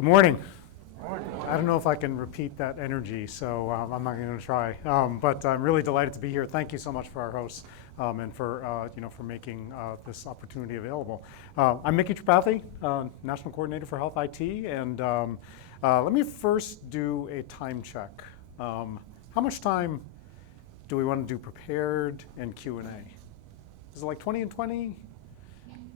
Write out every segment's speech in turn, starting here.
Good morning. I don't know if I can repeat that energy, so I'm not going to try. But I'm really delighted to be here. Thank you so much for our hosts and for for making this opportunity available. I'm Mickey Tripathi, National Coordinator for Health IT, and let me first do a time check. How much time do we want to do prepared and Q&A? Is it like 20 and 20?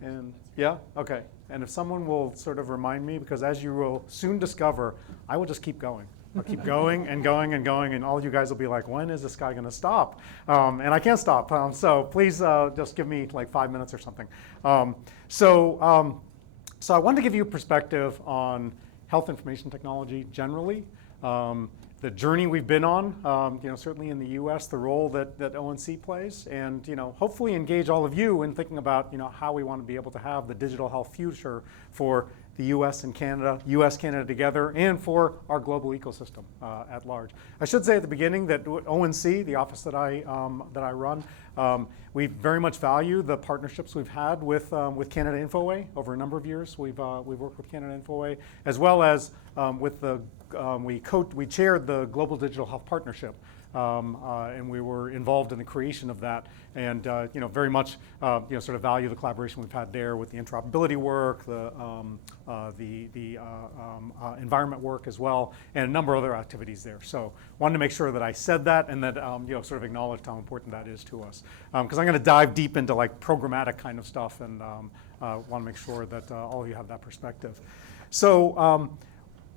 And yeah, okay. And if someone will sort of remind me, because as you will soon discover, I will just keep going. I'll keep going and going and going, and all you guys will be like, when is this guy going to stop? And I can't stop. So please just give me like 5 minutes or something. So I wanted to give you a perspective on health information technology generally. The journey we've been on, certainly in the U.S., the role that ONC plays, and hopefully engage all of you in thinking about how we want to be able to have the digital health future for the U.S. and Canada, U.S. Canada together, and for our global ecosystem at large. I should say at the beginning that ONC, the office that I run, we very much value the partnerships we've had with Canada Infoway over a number of years. We've worked with Canada Infoway as well as with the we chaired the Global Digital Health Partnership, and we were involved in the creation of that, and very much sort of value the collaboration we've had there with the interoperability work, the environment work as well, and a number of other activities there. So wanted to make sure that I said that and that sort of acknowledged how important that is to us, because I'm going to dive deep into like programmatic kind of stuff, and want to make sure that all of you have that perspective. So.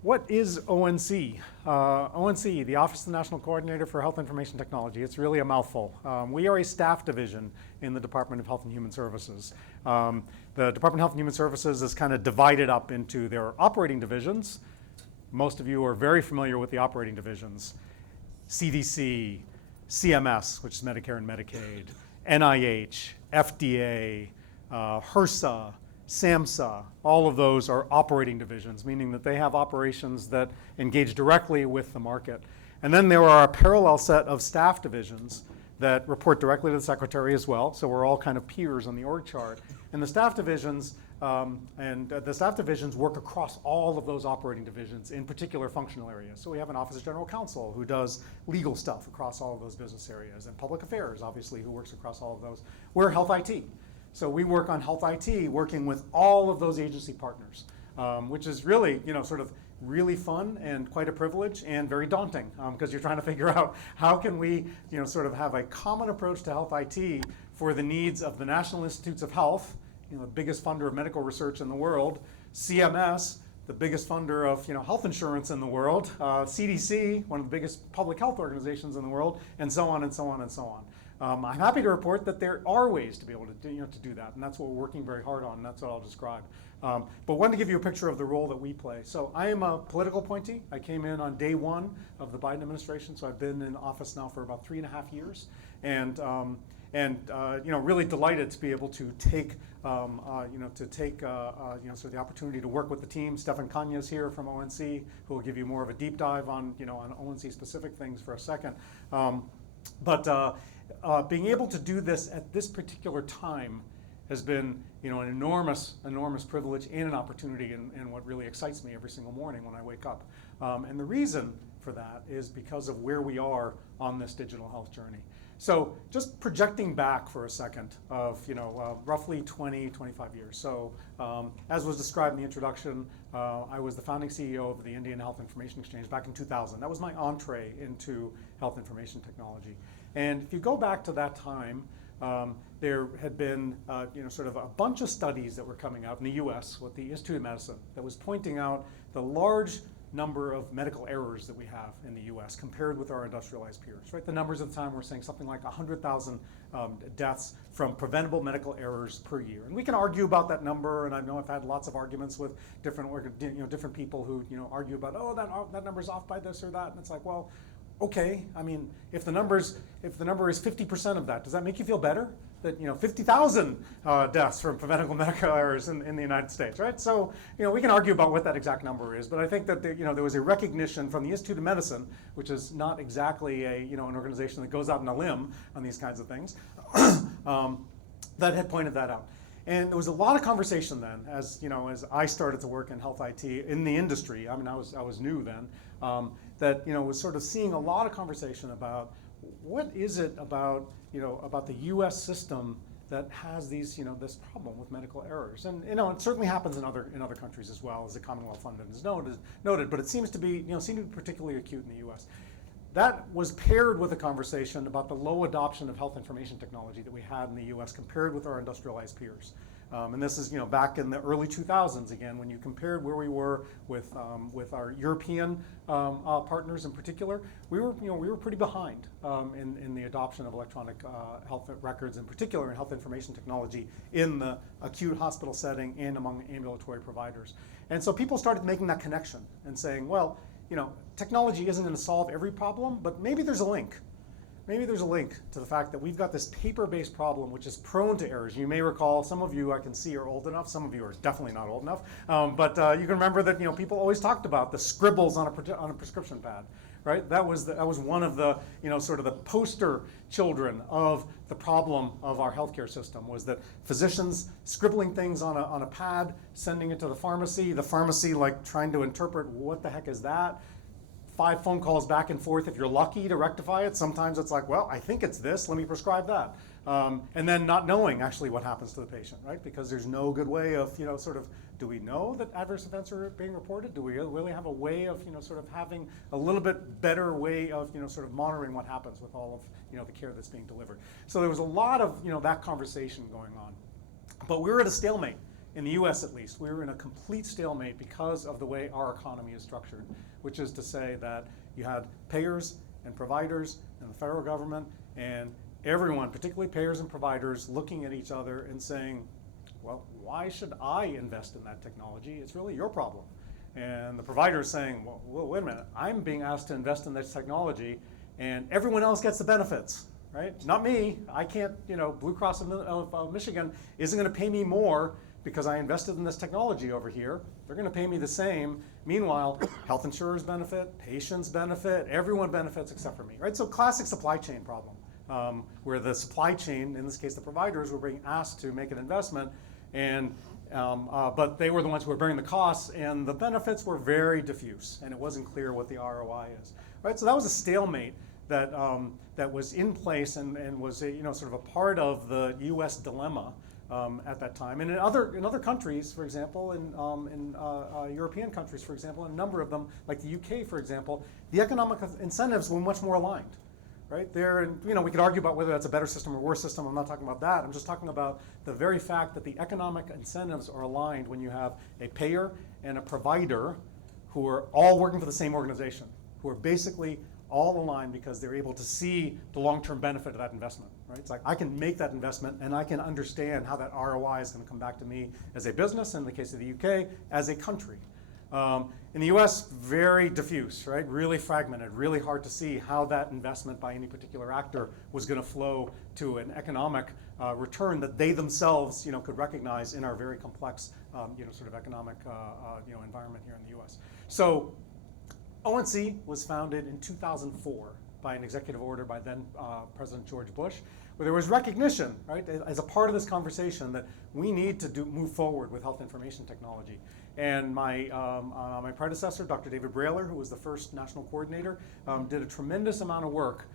What is ONC? ONC, the Office of the National Coordinator for Health Information Technology. It's really a mouthful. We are a staff division in the Department of Health and Human Services. The Department of Health and Human Services is kind of divided up into their operating divisions. Most of you are very familiar with the operating divisions. CDC, CMS, which is Medicare and Medicaid, NIH, FDA, HRSA, SAMHSA, all of those are operating divisions, meaning that they have operations that engage directly with the market. And then there are a parallel set of staff divisions that report directly to the secretary as well, so we're all kind of peers on the org chart. And the staff divisions work across all of those operating divisions in particular functional areas. So we have an Office of General Counsel who does legal stuff across all of those business areas, and public affairs, obviously, who works across all of those. We're Health IT. So we work on Health IT, working with all of those agency partners, which is really, sort of really fun and quite a privilege and very daunting, because you're trying to figure out how can we, sort of have a common approach to Health IT for the needs of the National Institutes of Health, the biggest funder of medical research in the world, CMS, the biggest funder of health insurance in the world, CDC, one of the biggest public health organizations in the world, and so on and so on and so on. I'm happy to report that there are ways to be able to do that, and that's what we're working very hard on, and that's what I'll describe. But wanted to give you a picture of the role that we play. So I am a political appointee. I came in on day one of the Biden administration, so I've been in office now for about 3.5 years, and really delighted to be able to take sort of the opportunity to work with the team. Stefan Kanya is here from ONC, who will give you more of a deep dive on on ONC specific things for a second. Being able to do this at this particular time has been, an enormous privilege and an opportunity, and what really excites me every single morning when I wake up. And the reason for that is because of where we are on this digital health journey. So just projecting back for a second of, roughly 20, 25 years. So as was described in the introduction, I was the founding CEO of the Indian Health Information Exchange back in 2000. That was my entree into health information technology. And if you go back to that time, there had been, sort of a bunch of studies that were coming out in the U.S. with the Institute of Medicine that was pointing out the large number of medical errors that we have in the U.S. compared with our industrialized peers, right? The numbers at the time were saying something like 100,000 deaths from preventable medical errors per year. And we can argue about that number, and I know I've had lots of arguments with different people who, argue about, that number's off by this or that, and it's like, well, okay, I mean, if the number is 50% of that, does that make you feel better? That 50,000 deaths from preventable medical errors in the United States, right? So we can argue about what that exact number is, but I think that there was a recognition from the Institute of Medicine, which is not exactly an organization that goes out on a limb on these kinds of things, that had pointed that out. And there was a lot of conversation then, as you know, as I started to work in health IT in the industry. I mean, I was new then. That was sort of seeing a lot of conversation about what is it about about the U.S. system that has these this problem with medical errors, and it certainly happens in other countries as well, as the Commonwealth Fund is noted. But it seems to be particularly acute in the U.S. That was paired with a conversation about the low adoption of health information technology that we had in the U.S. compared with our industrialized peers. And this is back in the early 2000s again, when you compared where we were with our European partners in particular. We were pretty behind in the adoption of electronic health records, in particular in health information technology in the acute hospital setting and among ambulatory providers. And so people started making that connection and saying, well, technology isn't going to solve every problem, but maybe there's a link. Maybe there's a link to the fact that we've got this paper-based problem which is prone to errors. You may recall, some of you I can see are old enough, some of you are definitely not old enough, but you can remember that people always talked about the scribbles on a prescription pad, right? That was one of the sort of the poster children of the problem of our healthcare system, was that physicians scribbling things on a pad, sending it to the pharmacy like trying to interpret what the heck is that. 5 phone calls back and forth if you're lucky to rectify it. Sometimes it's like, well, I think it's this, let me prescribe that. And then not knowing actually what happens to the patient, right? Because there's no good way of, sort of, do we know that adverse events are being reported? Do we really have a way of, sort of having a little bit better way of, sort of monitoring what happens with all of, the care that's being delivered? So there was a lot of, that conversation going on. But we were at a stalemate. In the US at least, we were in a complete stalemate because of the way our economy is structured, which is to say that you had payers and providers and the federal government and everyone, particularly payers and providers, looking at each other and saying, well, why should I invest in that technology? It's really your problem. And the provider is saying, well, wait a minute, I'm being asked to invest in this technology and everyone else gets the benefits, right? Not me. I can't, Blue Cross of Michigan isn't going to pay me more because I invested in this technology over here. They're going to pay me the same. Meanwhile, health insurers benefit, patients benefit, everyone benefits except for me, right? So classic supply chain problem, where the supply chain, in this case the providers, were being asked to make an investment, and but they were the ones who were bearing the costs, and the benefits were very diffuse, and it wasn't clear what the ROI is, right? So that was a stalemate that that was in place and was sort of a part of the U.S. dilemma. At that time, and in other countries, for example, in European countries, for example, a number of them, like the UK, for example, the economic incentives were much more aligned, right? There, we could argue about whether that's a better system or worse system. I'm not talking about that. I'm just talking about the very fact that the economic incentives are aligned when you have a payer and a provider who are all working for the same organization, who are basically all aligned because they're able to see the long-term benefit of that investment, right? It's like I can make that investment and I can understand how that ROI is going to come back to me as a business, in the case of the UK, as a country. In the US, very diffuse, right? Really fragmented, really hard to see how that investment by any particular actor was going to flow to an economic return that they themselves, could recognize in our very complex, sort of economic, environment here in the US. So ONC was founded in 2004 by an executive order by then President George Bush, where there was recognition, right, as a part of this conversation that we need to move forward with health information technology. And my predecessor, Dr. David Brailer, who was the first national coordinator, did a tremendous amount of work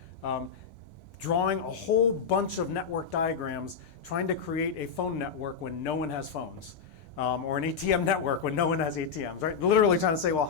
drawing a whole bunch of network diagrams, trying to create a phone network when no one has phones. Or an ATM network when no one has ATMs, right? Literally trying to say, well,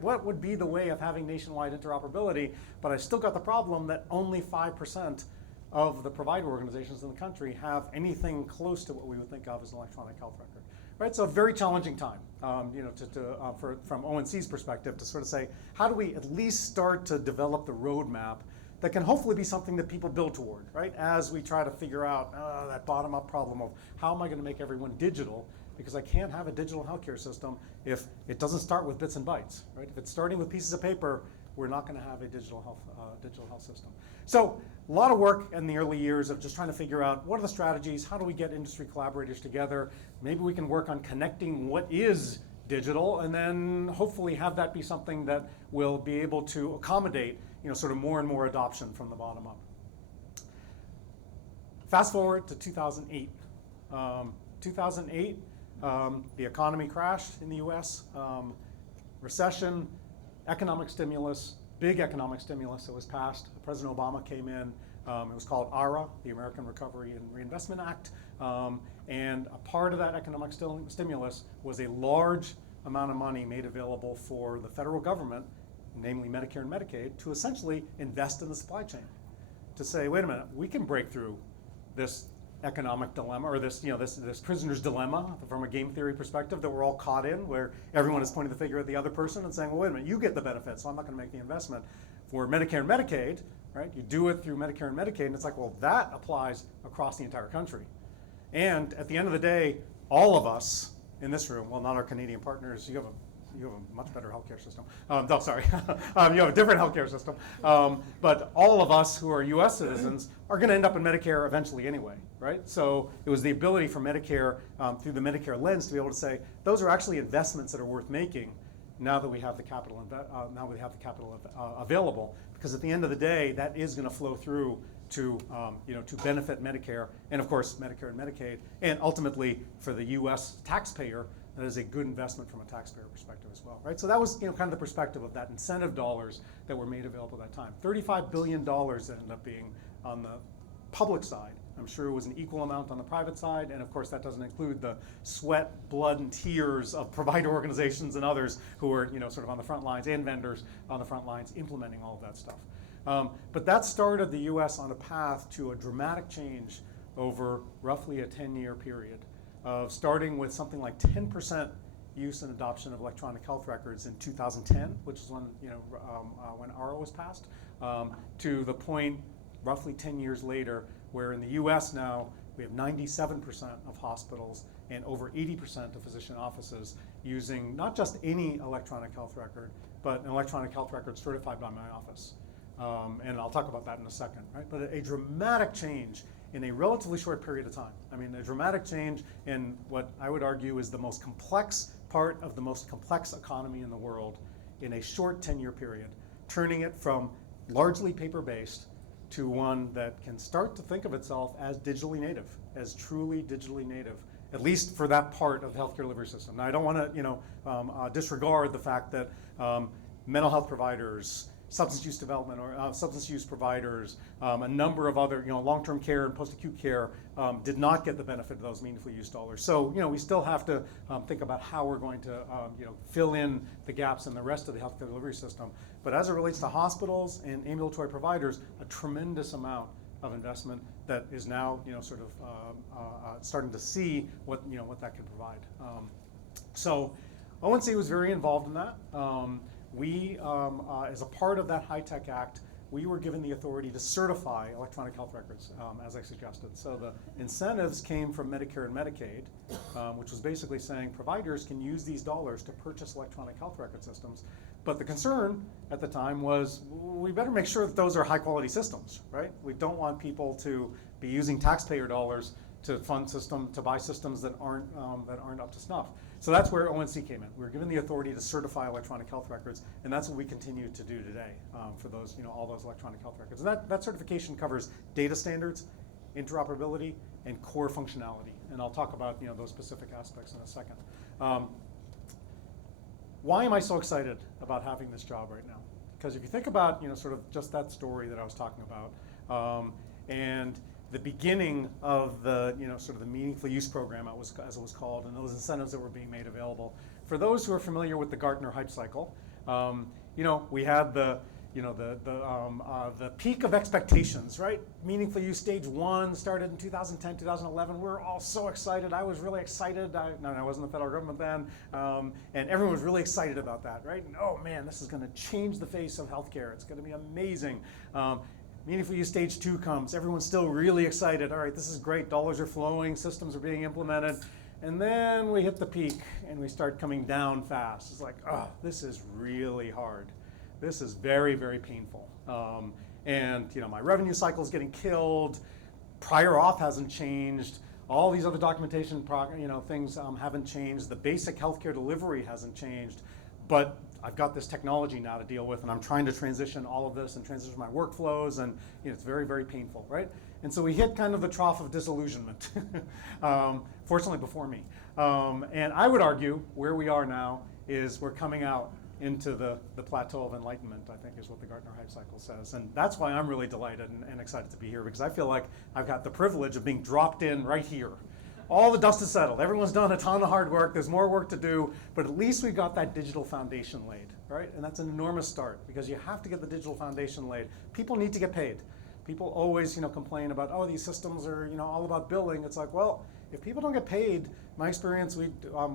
what would be the way of having nationwide interoperability, but I still got the problem that only 5% of the provider organizations in the country have anything close to what we would think of as an electronic health record, right? So a very challenging time, from ONC's perspective, to sort of say, how do we at least start to develop the roadmap that can hopefully be something that people build toward, right? As we try to figure out that bottom-up problem of how am I going to make everyone digital, because I can't have a digital healthcare system if it doesn't start with bits and bytes, right? If it's starting with pieces of paper, we're not going to have a digital health system. So a lot of work in the early years of just trying to figure out what are the strategies, how do we get industry collaborators together, maybe we can work on connecting what is digital, and then hopefully have that be something that will be able to accommodate, sort of more and more adoption from the bottom up. Fast forward to 2008. 2008, the economy crashed in the US, recession, economic stimulus, big economic stimulus that was passed. President Obama came in. It was called ARA, the American Recovery and Reinvestment Act. And a part of that economic stimulus was a large amount of money made available for the federal government, namely Medicare and Medicaid, to essentially invest in the supply chain. To say, wait a minute, we can break through this economic dilemma, or this, this prisoner's dilemma from a game theory perspective that we're all caught in, where everyone is pointing the finger at the other person and saying, well, wait a minute, you get the benefit, so I'm not going to make the investment. For Medicare and Medicaid, right, you do it through Medicare and Medicaid, and it's like, well, that applies across the entire country. And at the end of the day, all of us in this room, well, not our Canadian partners, you have a much better healthcare system. No, sorry, you have a different healthcare system. But all of us who are U.S. citizens are going to end up in Medicare eventually anyway, right? So it was the ability for Medicare, through the Medicare lens, to be able to say those are actually investments that are worth making now that we have the capital available. Because at the end of the day, that is going to flow through to to benefit Medicare, and of course Medicare and Medicaid, and ultimately for the U.S. taxpayer. That is a good investment from a taxpayer perspective as well, right? So that was kind of the perspective of that incentive dollars that were made available at that time. $35 billion that ended up being on the public side. I'm sure it was an equal amount on the private side, and of course that doesn't include the sweat, blood, and tears of provider organizations and others who are sort of on the front lines, and vendors on the front lines implementing all of that stuff. But that started the U.S. on a path to a dramatic change over roughly a 10-year period, of starting with something like 10% use and adoption of electronic health records in 2010, which is when when ARA was passed, to the point roughly 10 years later, where in the U.S. now we have 97% of hospitals and over 80% of physician offices using not just any electronic health record, but an electronic health record certified by my office. And I'll talk about that in a second, right? But a dramatic change in a relatively short period of time. I mean, a dramatic change in what I would argue is the most complex part of the most complex economy in the world in a short 10-year period, turning it from largely paper-based to one that can start to think of itself as digitally native, as truly digitally native, at least for that part of the healthcare delivery system. Now, I don't want to disregard the fact that mental health providers, substance use development or substance use providers, a number of other, long-term care and post-acute care did not get the benefit of those meaningful use dollars. So, we still have to think about how we're going to, fill in the gaps in the rest of the healthcare delivery system. But as it relates to hospitals and ambulatory providers, a tremendous amount of investment that is now, sort of starting to see what that can provide. So, ONC was very involved in that. We, as a part of that HITECH Act, we were given the authority to certify electronic health records, as I suggested. So the incentives came from Medicare and Medicaid, which was basically saying providers can use these dollars to purchase electronic health record systems. But the concern at the time was, we better make sure that those are high quality systems, right? We don't want people to be using taxpayer dollars to buy systems that aren't up to snuff. So that's where ONC came in. We were given the authority to certify electronic health records, and that's what we continue to do today for those, all those electronic health records. And that certification covers data standards, interoperability, and core functionality. And I'll talk about those specific aspects in a second. Why am I so excited about having this job right now? Because if you think about sort of just that story that I was talking about, and the beginning of the sort of the meaningful use program, as it was called, and those incentives that were being made available. For those who are familiar with the Gartner hype cycle, we had the peak of expectations, right? Meaningful use stage 1 started in 2010, 2011. We were all so excited. I was really excited. I wasn't in the federal government then, and everyone was really excited about that, right? And oh man, this is going to change the face of healthcare. It's going to be amazing. Meaningful use stage 2 comes. Everyone's still really excited. All right, this is great. Dollars are flowing. Systems are being implemented. And then we hit the peak and we start coming down fast. It's like, oh, this is really hard. This is very, very painful. And my revenue cycle is getting killed. Prior auth hasn't changed. All these other documentation things haven't changed. The basic healthcare delivery hasn't changed. But I've got this technology now to deal with, and I'm trying to transition all of this and transition my workflows, and it's very, very painful, right? And so we hit kind of the trough of disillusionment, fortunately before me. And I would argue where we are now is we're coming out into the plateau of enlightenment, I think is what the Gartner Hype Cycle says. And that's why I'm really delighted and excited to be here, because I feel like I've got the privilege of being dropped in right here. All the dust is settled. Everyone's done a ton of hard work. There's more work to do, but at least we've got that digital foundation laid, right? And that's an enormous start, because you have to get the digital foundation laid. People need to get paid. People always, complain about, oh, these systems are, all about billing. It's like, well, if people don't get paid, my experience, we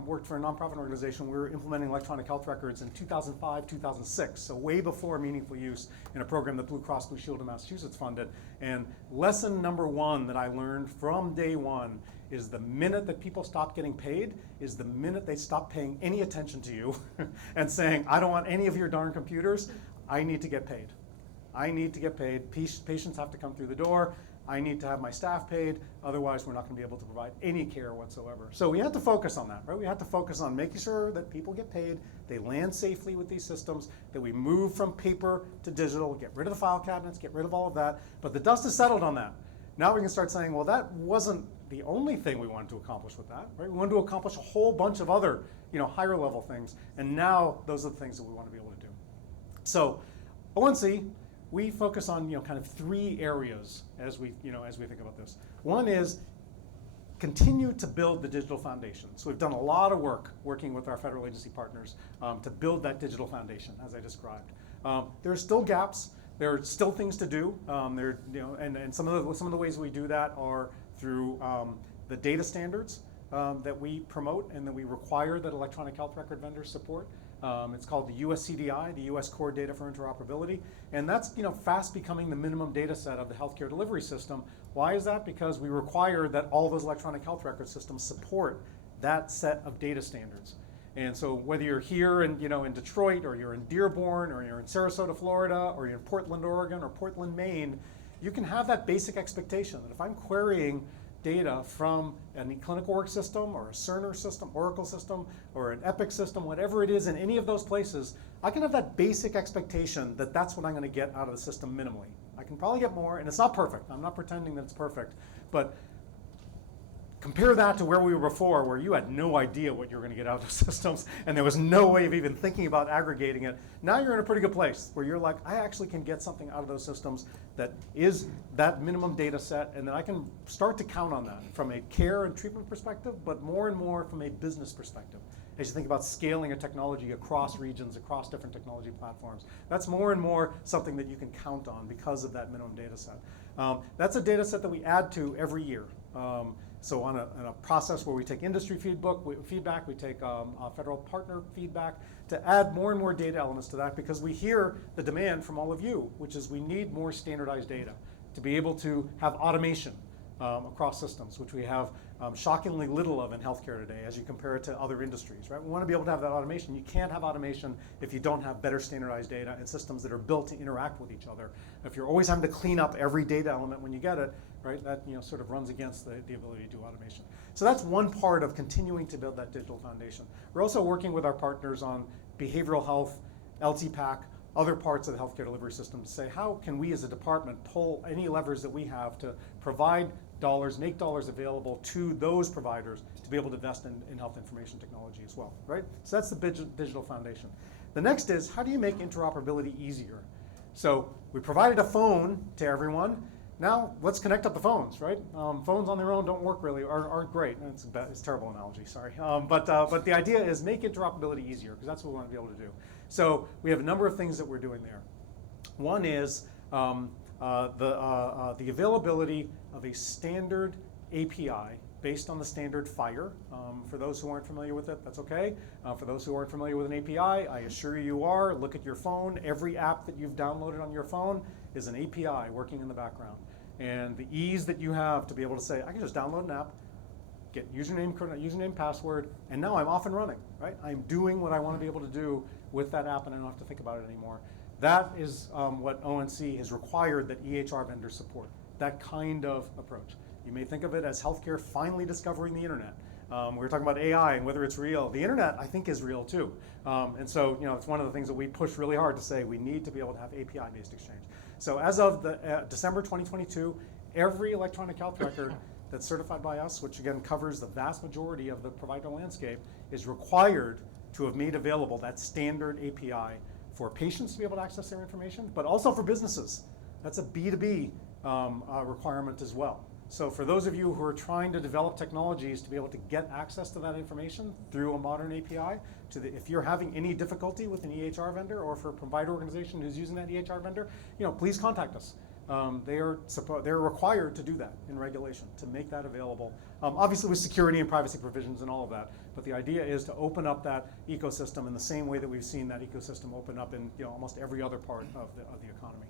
worked for a nonprofit organization. We were implementing electronic health records in 2005, 2006, so way before meaningful use in a program that Blue Cross Blue Shield of Massachusetts funded. And lesson number one that I learned from day one is the minute that people stop getting paid is the minute they stop paying any attention to you and saying, I don't want any of your darn computers, I need to get paid. I need to get paid. Patients have to come through the door. I need to have my staff paid, otherwise we're not going to be able to provide any care whatsoever. So we have to focus on that, right? We have to focus on making sure that people get paid, they land safely with these systems, that we move from paper to digital, get rid of the file cabinets, get rid of all of that. But the dust is settled on that. Now we can start saying, well, that wasn't the only thing we wanted to accomplish with that, right? We wanted to accomplish a whole bunch of other, higher level things, and now those are the things that we want to be able to do. So ONC, we focus on kind of three areas as we think about this. One is continue to build the digital foundation. So we've done a lot of work working with our federal agency partners to build that digital foundation, as I described. There are still gaps. There are still things to do. And some of the ways we do that are through the data standards that we promote and that we require that electronic health record vendors support. It's called the US CDI, the US Core Data for Interoperability, and that's fast becoming the minimum data set of the healthcare delivery system. Why is that? Because we require that all those electronic health record systems support that set of data standards. And so whether you're here in Detroit, or you're in Dearborn, or you're in Sarasota, Florida, or you're in Portland, Oregon, or Portland, Maine, you can have that basic expectation that if I'm querying data from a clinical work system or a Cerner system, Oracle system, or an Epic system, whatever it is in any of those places, I can have that basic expectation that that's what I'm going to get out of the system minimally. I can probably get more, and it's not perfect. I'm not pretending that it's perfect, but compare that to where we were before, where you had no idea what you were going to get out of those systems, and there was no way of even thinking about aggregating it. Now you're in a pretty good place where you're like, I actually can get something out of those systems that is that minimum data set, and then I can start to count on that from a care and treatment perspective, but more and more from a business perspective. As you think about scaling a technology across regions, across different technology platforms, that's more and more something that you can count on because of that minimum data set. That's a data set that we add to every year. So on a process where we take industry feedback, we take federal partner feedback to add more and more data elements to that, because we hear the demand from all of you, which is we need more standardized data to be able to have automation across systems, which we have shockingly little of in healthcare today as you compare it to other industries, right? We want to be able to have that automation. You can't have automation if you don't have better standardized data and systems that are built to interact with each other. If you're always having to clean up every data element when you get it, right, that sort of runs against the ability to do automation. So that's one part of continuing to build that digital foundation. We're also working with our partners on behavioral health, LTPAC, other parts of the healthcare delivery system to say, how can we as a department pull any levers that we have to provide dollars, make dollars available to those providers to be able to invest in health information technology as well, right? So that's the digital foundation. The next is, how do you make interoperability easier? So we provided a phone to everyone. Now let's connect up the phones, right? Phones on their own don't work really, aren't great. It's a terrible analogy, sorry. But the idea is make interoperability easier, because that's what we want to be able to do. So we have a number of things that we're doing there. One is the availability of a standard API based on the standard FHIR. For those who aren't familiar with it, that's okay. For those who aren't familiar with an API, I assure you are. Look at your phone. Every app that you've downloaded on your phone is an API working in the background. And the ease that you have to be able to say, I can just download an app, get username, password, and now I'm off and running, right? I'm doing what I want to be able to do with that app, and I don't have to think about it anymore. That is what ONC has required that EHR vendors support, that kind of approach. You may think of it as healthcare finally discovering the internet. We were talking about AI and whether it's real. The internet, I think, is real too. And so, it's one of the things that we push really hard to say we need to be able to have API-based exchange. So as of December 2022, every electronic health record that's certified by us, which again covers the vast majority of the provider landscape, is required to have made available that standard API for patients to be able to access their information, but also for businesses. That's a B2B requirement as well. So for those of you who are trying to develop technologies to be able to get access to that information through a modern API, if you're having any difficulty with an EHR vendor or for a provider organization who's using that EHR vendor, please contact us. They're required to do that in regulation, to make that available. Obviously with security and privacy provisions and all of that, but the idea is to open up that ecosystem in the same way that we've seen that ecosystem open up in almost every other part of the economy.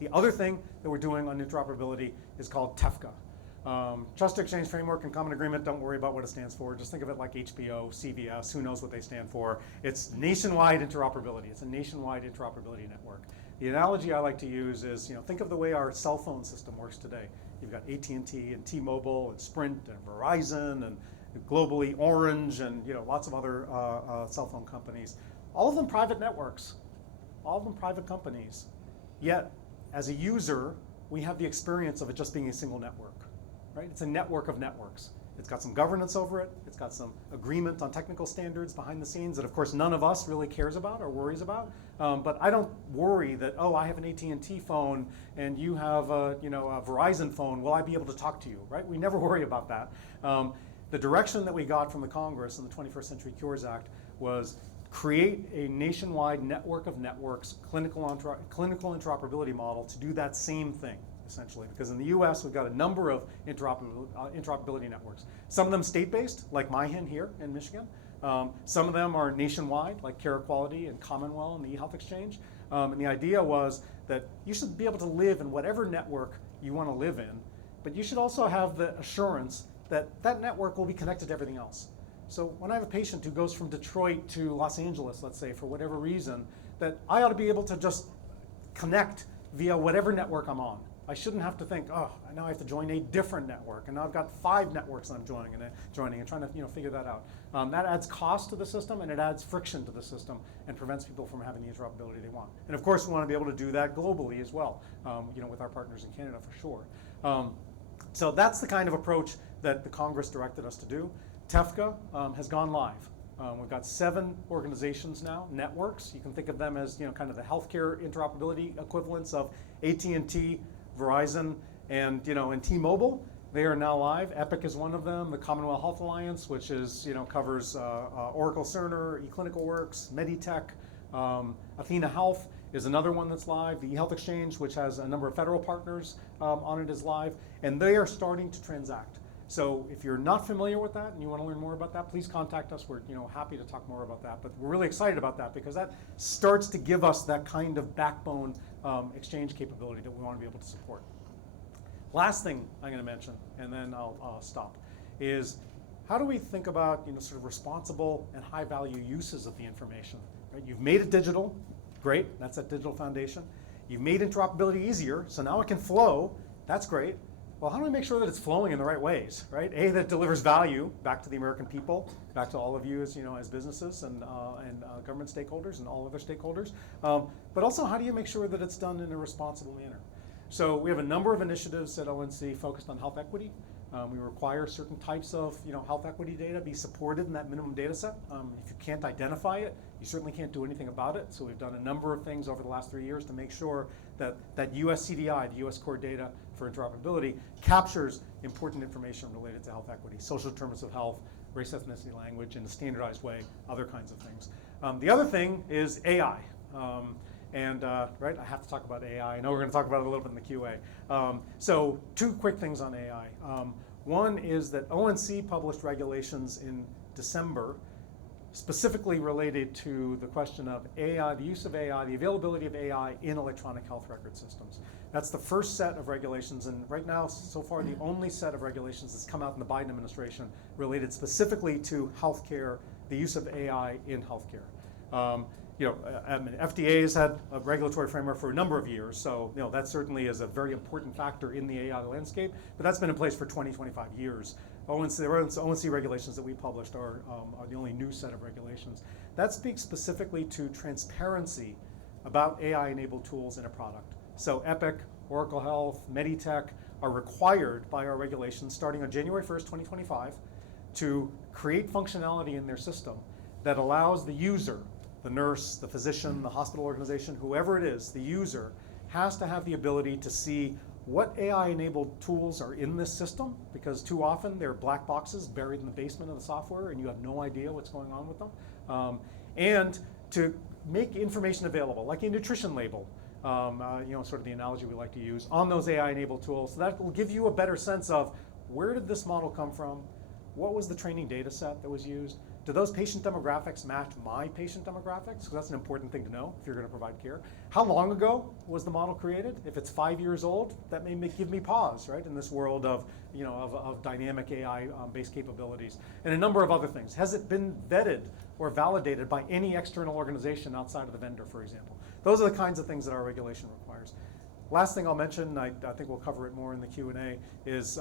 The other thing that we're doing on interoperability is called TEFCA. Trust Exchange Framework and Common Agreement, don't worry about what it stands for. Just think of it like HBO, CVS, who knows what they stand for. It's nationwide interoperability. It's a nationwide interoperability network. The analogy I like to use is, think of the way our cell phone system works today. You've got AT&T and T-Mobile and Sprint and Verizon and globally Orange and lots of other cell phone companies. All of them private networks, all of them private companies. Yet, as a user, we have the experience of it just being a single network, right? It's a network of networks. It's got some governance over it. It's got some agreement on technical standards behind the scenes that, of course, none of us really cares about or worries about. But I don't worry that, I have an AT&T phone and you have a Verizon phone. Will I be able to talk to you, right? We never worry about that. The direction that we got from the Congress in the 21st Century Cures Act was create a nationwide network of networks, clinical interoperability model to do that same thing, essentially. Because in the US, we've got a number of interoperability networks. Some of them state-based, like MyHIN here in Michigan. Some of them are nationwide, like CareQuality and Commonwealth and the eHealth Exchange. And the idea was that you should be able to live in whatever network you want to live in, but you should also have the assurance that that network will be connected to everything else. So when I have a patient who goes from Detroit to Los Angeles, let's say, for whatever reason, that I ought to be able to just connect via whatever network I'm on. I shouldn't have to think, now I have to join a different network, and now I've got 5 networks I'm joining and trying to figure that out. That adds cost to the system, and it adds friction to the system, and prevents people from having the interoperability they want. And of course, we want to be able to do that globally as well, with our partners in Canada for sure. So that's the kind of approach that the Congress directed us to do. TEFCA has gone live. We've got 7 organizations now, networks. You can think of them as kind of the healthcare interoperability equivalents of AT&T, Verizon, and T-Mobile. They are now live. Epic is one of them. The Commonwealth Health Alliance, which is covers Oracle Cerner, eClinicalWorks, Meditech. Athena Health is another one that's live. The eHealth Exchange, which has a number of federal partners on it, is live, and they are starting to transact. So if you're not familiar with that and you want to learn more about that, please contact us. We're happy to talk more about that. But we're really excited about that because that starts to give us that kind of backbone exchange capability that we want to be able to support. Last thing I'm going to mention, and then I'll stop, is how do we think about sort of responsible and high-value uses of the information? Right? You've made it digital, great. That's that digital foundation. You've made interoperability easier, so now it can flow. That's great. Well, how do we make sure that it's flowing in the right ways, right? A, that delivers value back to the American people, back to all of you as as businesses and government stakeholders and all other stakeholders. But also, how do you make sure that it's done in a responsible manner? So we have a number of initiatives at ONC focused on health equity. We require certain types of health equity data be supported in that minimum data set. If you can't identify it, you certainly can't do anything about it. So we've done a number of things over the last 3 years to make sure that US CDI, the US core data for interoperability, captures important information related to health equity, social determinants of health, race, ethnicity, language in a standardized way, other kinds of things. The other thing is AI. Right, I have to talk about AI. I know we're going to talk about it a little bit in the QA. So 2 quick things on AI. One is that ONC published regulations in December specifically related to the question of AI, the use of AI, the availability of AI in electronic health record systems. That's the first set of regulations, and right now, so far, the only set of regulations that's come out in the Biden administration related specifically to healthcare, the use of AI in healthcare. FDA has had a regulatory framework for a number of years, so that certainly is a very important factor in the AI landscape, but that's been in place for 20, 25 years. ONC regulations that we published are the only new set of regulations. That speaks specifically to transparency about AI-enabled tools in a product. So Epic, Oracle Health, Meditech are required by our regulations starting on January 1st, 2025 to create functionality in their system that allows the user, the nurse, the physician, the hospital organization, whoever it is, the user has to have the ability to see what AI-enabled tools are in this system, because too often they're black boxes buried in the basement of the software and you have no idea what's going on with them. And to make information available, like a nutrition label, sort of the analogy we like to use, on those AI-enabled tools. So that will give you a better sense of where did this model come from? What was the training data set that was used? Do those patient demographics match my patient demographics? Because that's an important thing to know if you're going to provide care. How long ago was the model created? If it's 5 years old, that may give me pause, right, in this world of, of dynamic AI-based capabilities. And a number of other things. Has it been vetted or validated by any external organization outside of the vendor, for example? Those are the kinds of things that our regulation requires. Last thing I'll mention, I think we'll cover it more in the Q&A, is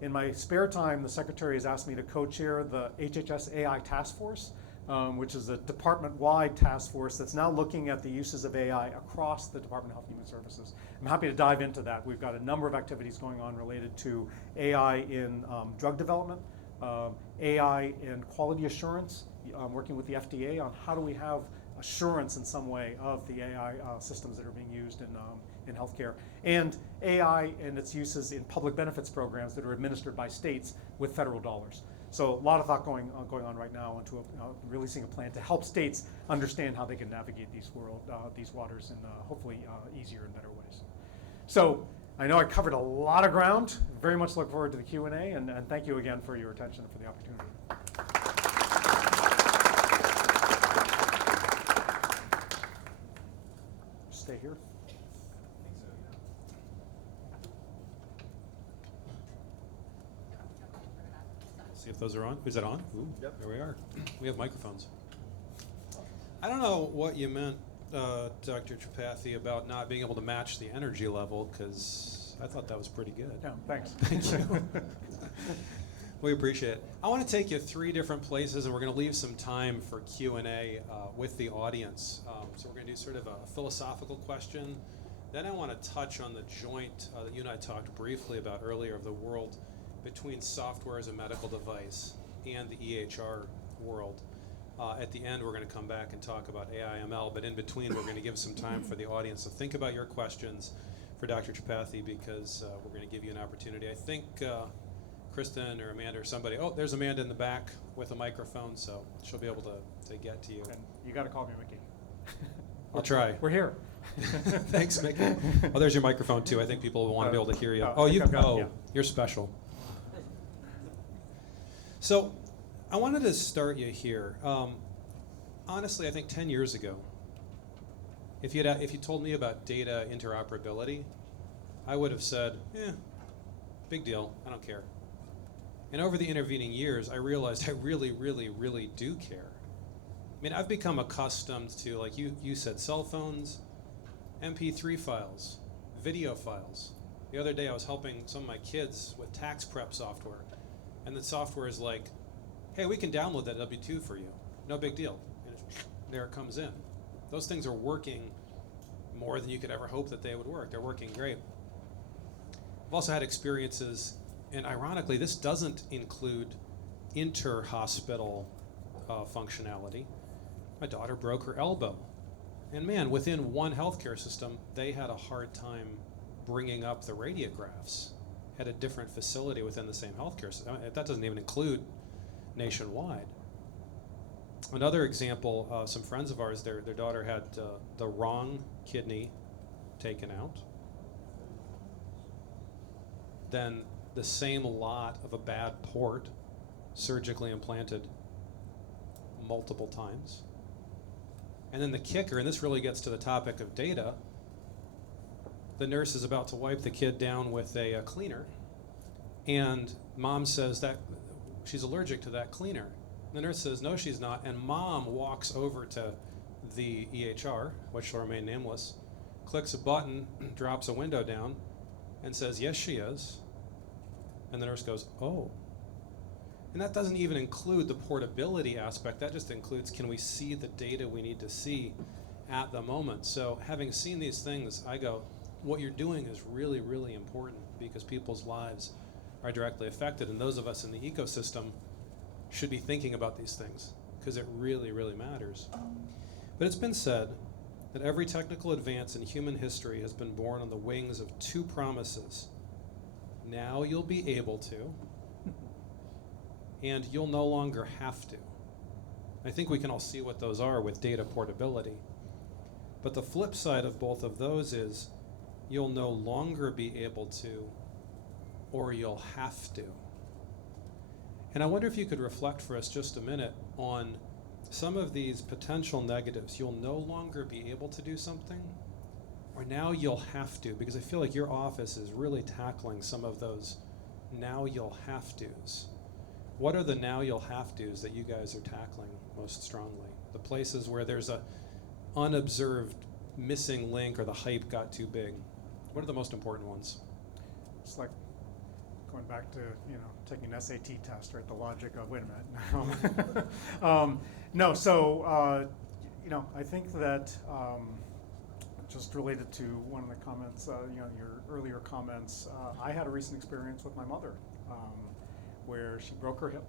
in my spare time, the Secretary has asked me to co-chair the HHS AI Task Force, which is a department-wide task force that's now looking at the uses of AI across the Department of Health and Human Services. I'm happy to dive into that. We've got a number of activities going on related to AI in drug development, AI in quality assurance, working with the FDA on how do we have assurance in some way of the AI systems that are being used in healthcare, and AI and its uses in public benefits programs that are administered by states with federal dollars. So a lot of thought going on right now into releasing a plan to help states understand how they can navigate these waters in hopefully easier and better ways. So I know I covered a lot of ground. Very much look forward to the Q&A, and thank you again for your attention and for the opportunity. Stay here. See if those are on. Is that on? Ooh, Yep. There we are. We have microphones. I don't know what you meant, Dr. Tripathi, about not being able to match the energy level, because I thought that was pretty good. Yeah, thanks. Thank you. We appreciate it. I want to take you 3 different places, and we're going to leave some time for Q&A with the audience. So we're going to do sort of a philosophical question. Then I want to touch on the joint that you and I talked briefly about earlier of the world between software as a medical device and the EHR world. At the end, we're going to come back and talk about AI/ML, but in between, we're going to give some time for the audience to think about your questions for Dr. Tripathi, because we're going to give you an opportunity. I think Kristen or Amanda or somebody, oh, there's Amanda in the back with a microphone, so she'll be able to get to you. And you got to call me Mickey. I'll try. We're here. Thanks, Mickey. Oh, there's your microphone too. I think people will want to be able to hear you. Yeah. You're special. So I wanted to start you here. Honestly, I think 10 years ago, if you told me about data interoperability, I would have said, big deal, I don't care. And over the intervening years, I realized I really, really, really do care. I mean, I've become accustomed to, like you said, cell phones, MP3 files, video files. The other day I was helping some of my kids with tax prep software, and the software is like, hey, we can download that W-2 for you. No big deal. And there it comes in. Those things are working more than you could ever hope that they would work. They're working great. I've also had experiences, and ironically, this doesn't include inter-hospital functionality. My daughter broke her elbow. And man, within one healthcare system, they had a hard time bringing up the radiographs at a different facility within the same healthcare system. That doesn't even include nationwide. Another example, some friends of ours, their daughter had the wrong kidney taken out. Then the same lot of a bad port surgically implanted multiple times. And then the kicker, and this really gets to the topic of data, the nurse is about to wipe the kid down with a cleaner, and mom says that she's allergic to that cleaner. The nurse says, no, she's not, and mom walks over to the EHR, which shall remain nameless, clicks a button, drops a window down, and says, yes, she is. And the nurse goes, oh. And that doesn't even include the portability aspect. That just includes, can we see the data we need to see at the moment? So having seen these things, I go, what you're doing is really, really important because people's lives are directly affected. And those of us in the ecosystem should be thinking about these things because it really, really matters. But it's been said that every technical advance in human history has been born on the wings of two promises. Now you'll be able to, and you'll no longer have to. I think we can all see what those are with data portability. But the flip side of both of those is you'll no longer be able to, or you'll have to. And I wonder if you could reflect for us just a minute on some of these potential negatives. You'll no longer be able to do something, or now you'll have to, because I feel like your office is really tackling some of those now you'll have to's. What are the now you'll have to's that you guys are tackling most strongly? The places where there's a unobserved missing link or the hype got too big. What are the most important ones? It's like going back to, taking an SAT test, right? The logic of, wait a minute. No, so, I think that just related to one of the comments, your earlier comments, I had a recent experience with my mother where she broke her hip,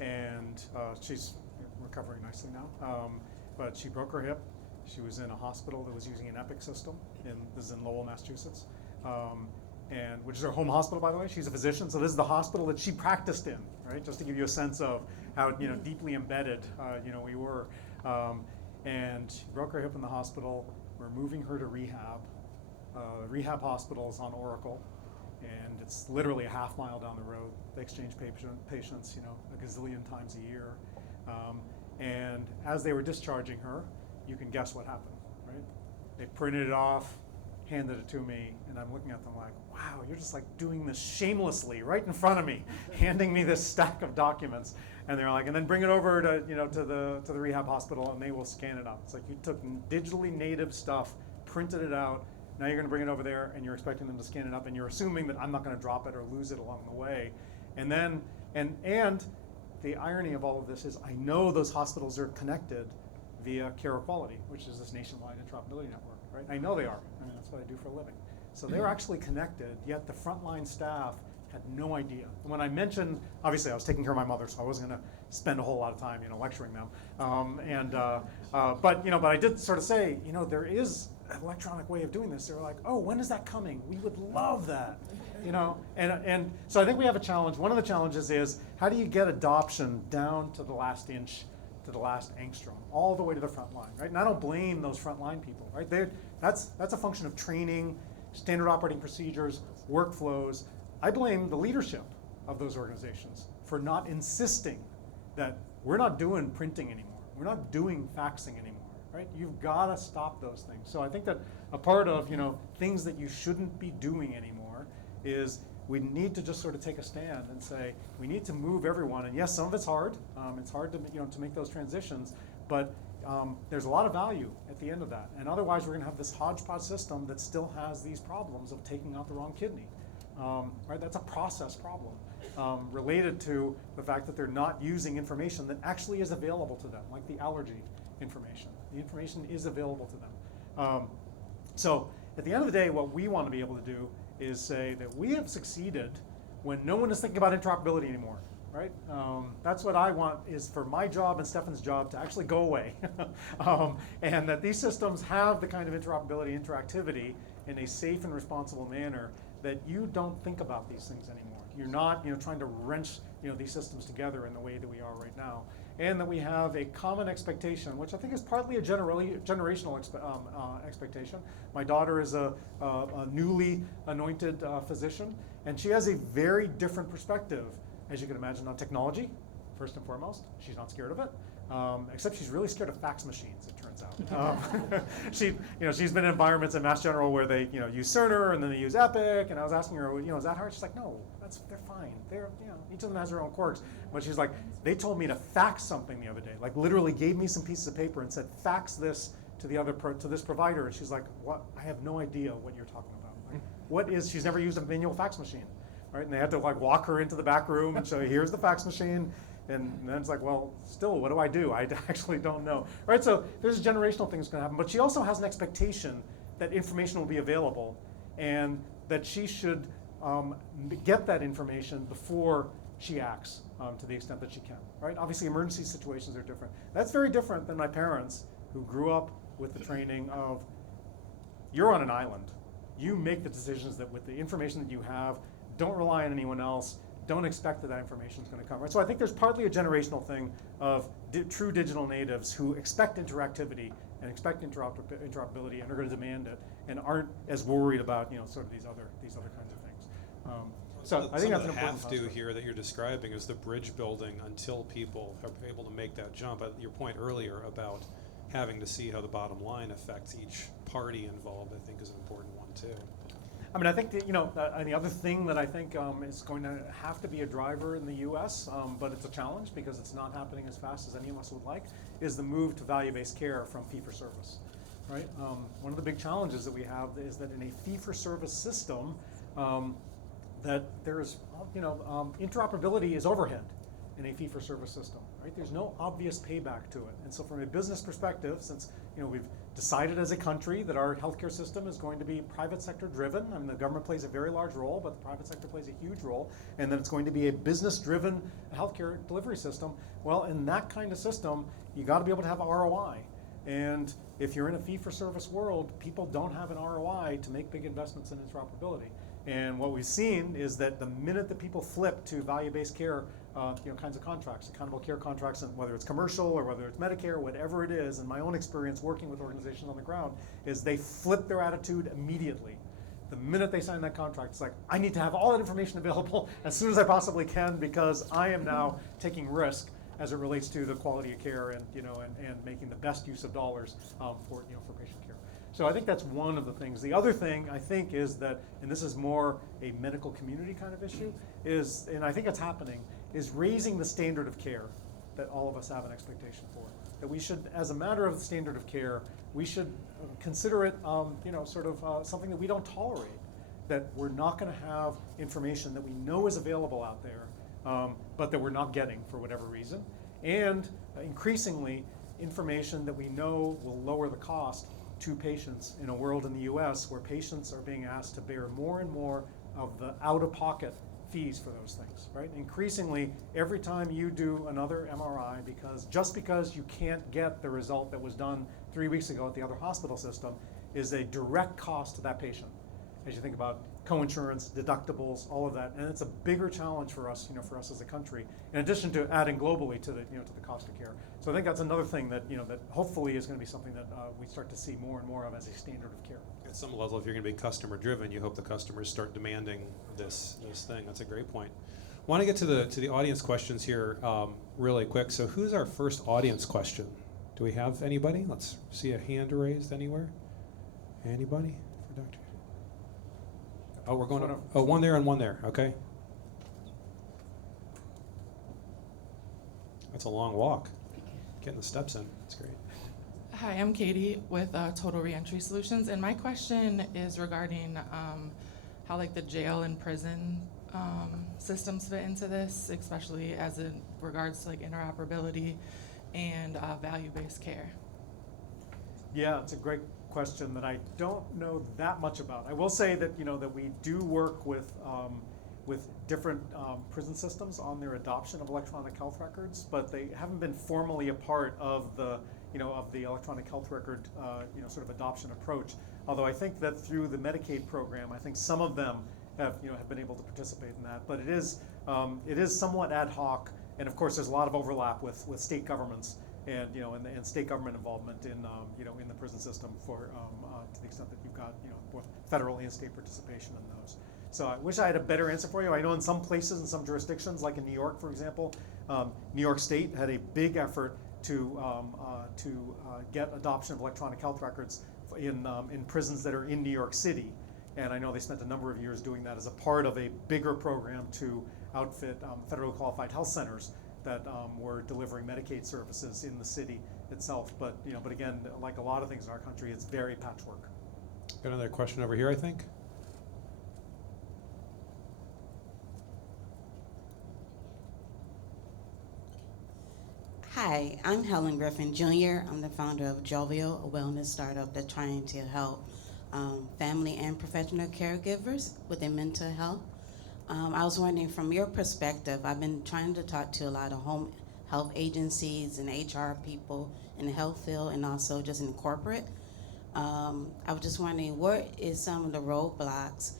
and she's recovering nicely now, but she broke her hip. She was in a hospital that was using an Epic system, this is in Lowell, Massachusetts, and which is her home hospital, by the way. She's a physician, so this is the hospital that she practiced in, right? Just to give you a sense of how deeply embedded we were. And she broke her hip in the hospital. We're moving her to rehab. Rehab hospital is on Oracle, and it's literally a half mile down the road. They exchange patients, a gazillion times a year. And as they were discharging her, you can guess what happened, right? They printed it off, handed it to me, and I'm looking at them like, wow, you're just like doing this shamelessly right in front of me, handing me this stack of documents. And they're like, and then bring it over to, to the rehab hospital, and they will scan it up. It's like you took digitally native stuff, printed it out, now you're gonna bring it over there, and you're expecting them to scan it up, and you're assuming that I'm not gonna drop it or lose it along the way. And then, and the irony of all of this is I know those hospitals are connected via Care Equality, which is this nationwide interoperability network, right? I know they are. I mean, that's what I do for a living. So they're actually connected, yet the frontline staff had no idea. And when I mentioned, obviously I was taking care of my mother, so I wasn't gonna spend a whole lot of time, lecturing them. But I did sort of say, there is an electronic way of doing this. They were like, oh, when is that coming? We would love that, And so I think we have a challenge. One of the challenges is, how do you get adoption down to the last inch, to the last angstrom, all the way to the front line, right? And I don't blame those frontline people, right? That's a function of training, standard operating procedures, workflows. I blame the leadership of those organizations for not insisting that we're not doing printing anymore. We're not doing faxing anymore, right? You've got to stop those things. So I think that a part of, things that you shouldn't be doing anymore is we need to just sort of take a stand and say, we need to move everyone. And yes, some of it's hard. It's hard to, to make those transitions, but there's a lot of value at the end of that. And otherwise, we're going to have this hodgepodge system that still has these problems of taking out the wrong kidney. Right? That's a process problem related to the fact that they're not using information that actually is available to them, like the allergy information. The information is available to them. So at the end of the day, what we want to be able to do is say that we have succeeded when no one is thinking about interoperability anymore, right? That's what I want, is for my job and Stefan's job to actually go away. And that these systems have the kind of interoperability, interactivity in a safe and responsible manner that you don't think about these things anymore. You're not trying to wrench these systems together in the way that we are right now. And that we have a common expectation, which I think is partly a generational expectation. My daughter is a newly anointed physician, and she has a very different perspective, as you can imagine, on technology, first and foremost. She's not scared of it, except she's really scared of fax machines, it turns out. She's been in environments in Mass General where they use Cerner and then they use Epic, and I was asking her, is that hard? She's like, no, they're fine. They're, each of them has their own quirks. But she's like, they told me to fax something the other day, like literally gave me some pieces of paper and said, fax this to to this provider. And she's like, what? I have no idea what you're talking about. Like, what is, she's never used a manual fax machine. right? And they had to like walk her into the back room and show, here's the fax machine. And then it's like, well, still, what do? I actually don't know, right? So there's a generational thing that's going to happen. But she also has an expectation that information will be available and that she should get that information before she acts to the extent that she can, right? Obviously, emergency situations are different. That's very different than my parents who grew up with the training of, you're on an island. You make the decisions that with the information that you have, don't rely on anyone else, don't expect that that information is going to come, right? So I think there's partly a generational thing of true digital natives who expect interactivity and expect interoperability and are going to demand it and aren't as worried about, sort of these other kinds of things. So I think that's an important have to concept. here that you're describing is the bridge building until people are able to make that jump. Your point earlier about having to see how the bottom line affects each party involved, I think, is an important one too. I mean, I think that, and the other thing that I think is going to have to be a driver in the U.S., but it's a challenge because it's not happening as fast as any of us would like, is the move to value-based care from fee-for-service, right? One of the big challenges that we have is that in a fee-for-service system, that there's, interoperability is overhead in a fee-for-service system, right? There's no obvious payback to it. And so from a business perspective, since, we've decided as a country that our healthcare system is going to be private sector driven. I mean, the government plays a very large role, but the private sector plays a huge role. And then it's going to be a business driven healthcare delivery system. Well, in that kind of system, you got to be able to have ROI. And if you're in a fee-for-service world, people don't have an ROI to make big investments in interoperability. And what we've seen is that the minute that people flip to value-based care, kinds of contracts, accountable care contracts, and whether it's commercial or whether it's Medicare, whatever it is, and my own experience working with organizations on the ground, is they flip their attitude immediately. The minute they sign that contract, it's like, I need to have all that information available as soon as I possibly can because I am now taking risk as it relates to the quality of care and, and making the best use of dollars for patient care. So I think that's one of the things. The other thing I think is that, and this is more a medical community kind of issue, is, and I think it's happening, is raising the standard of care that all of us have an expectation for. That we should, as a matter of the standard of care, we should consider it, something that we don't tolerate. That we're not going to have information that we know is available out there, but that we're not getting for whatever reason. And increasingly, information that we know will lower the cost to patients in a world in the US where patients are being asked to bear more and more of the out-of-pocket fees for those things, right? Increasingly, every time you do another MRI, just because you can't get the result that was done 3 weeks ago at the other hospital system, is a direct cost to that patient. As you think about coinsurance, deductibles, all of that, and it's a bigger challenge for us, for us as a country. In addition to adding globally to the, to the cost of care. So I think that's another thing that, that hopefully is going to be something that we start to see more and more of as a standard of care. At some level, if you're going to be customer driven, you hope the customers start demanding this thing. That's a great point. I want to get to the audience questions here really quick. So who's our first audience question? Do we have anybody? Let's see a hand raised anywhere. Anybody for Dr. Oh, we're going to, one there and one there, okay. That's a long walk. Getting the steps in, that's great. Hi, I'm Katie with Total Reentry Solutions, and my question is regarding how the jail and prison systems fit into this, especially as it regards to interoperability and value-based care. Yeah, it's a great question that I don't know that much about. I will say that that we do work with different prison systems on their adoption of electronic health records, but they haven't been formally a part of the of the electronic health record sort of adoption approach. Although I think that through the Medicaid program, I think some of them have have been able to participate in that. But it is somewhat ad hoc, and of course there's a lot of overlap with state governments. And and state government involvement in in the prison system for to the extent that you've got both federal and state participation in those. So I wish I had a better answer for you. I know in some places, in some jurisdictions, like in New York, for example, New York State had a big effort to get adoption of electronic health records in prisons that are in New York City. And I know they spent a number of years doing that as a part of a bigger program to outfit federally qualified health centers that were delivering Medicaid services in the city itself. But but again, like a lot of things in our country, it's very patchwork. Got another question over here, I think. Hi, I'm Helen Griffin Jr. I'm the founder of Jovial, a wellness startup that's trying to help family and professional caregivers with their mental health. I was wondering, from your perspective, I've been trying to talk to a lot of home health agencies and HR people in the health field and also just in corporate. I was just wondering, what is some of the roadblocks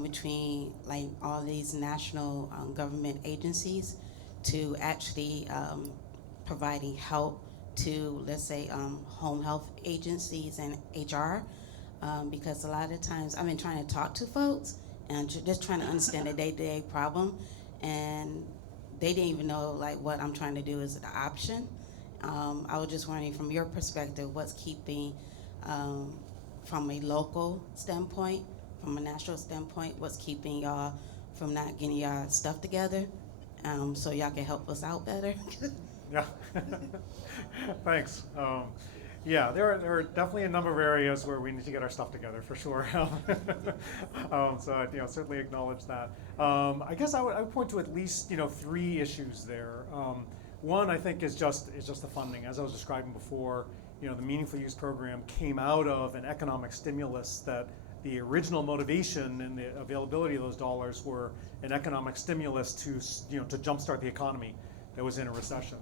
between like all these national government agencies to actually providing help to, let's say, home health agencies and HR, because a lot of times I've been trying to talk to folks and just trying to understand the day-to-day problem, and they didn't even know like what I'm trying to do is the option. I was just wondering, from your perspective, what's keeping, from a local standpoint, from a national standpoint, what's keeping y'all from not getting y'all stuff together, so y'all can help us out better? Yeah, thanks. Yeah, there are definitely a number of areas where we need to get our stuff together for sure. So I certainly acknowledge that. I guess I would point to at least 3 issues there. One, I think, is just the funding. As I was describing before, the Meaningful Use program came out of an economic stimulus that the original motivation and the availability of those dollars were an economic stimulus to jumpstart the economy that was in a recession.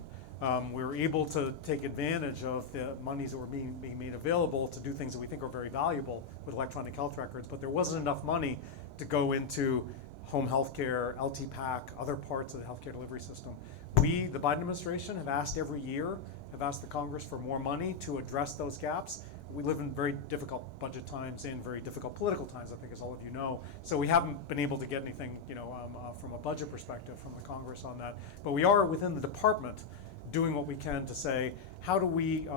We were able to take advantage of the monies that were being made available to do things that we think are very valuable with electronic health records, but there wasn't enough money to go into home health care, LTPAC, other parts of the healthcare delivery system. We, the Biden administration, have asked every year, have asked the Congress for more money to address those gaps. We live in very difficult budget times and very difficult political times, I think, as all of you know. So we haven't been able to get anything, from a budget perspective from the Congress on that. But we are within the department doing what we can to say, how do we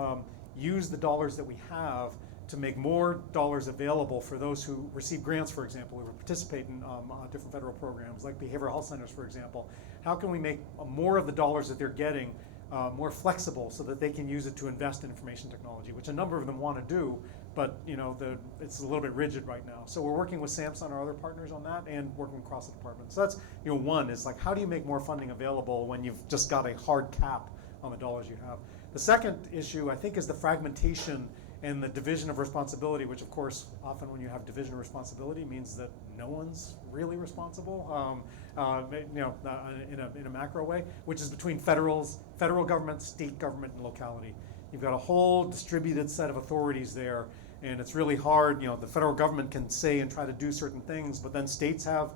use the dollars that we have to make more dollars available for those who receive grants, for example, who participate in different federal programs, like behavioral health centers, for example. How can we make more of the dollars that they're getting more flexible so that they can use it to invest in information technology, which a number of them want to do, but it's a little bit rigid right now. So we're working with SAMHSA and our other partners on that, and working across the department. So that's one is like, how do you make more funding available when you've just got a hard cap on the dollars you have? The second issue, I think, is the fragmentation and the division of responsibility, which of course, often when you have division of responsibility, means that no one's really responsible, in a macro way, which is between federal government, state government, and locality. You've got a whole distributed set of authorities there, and it's really hard. The federal government can say and try to do certain things, but then states have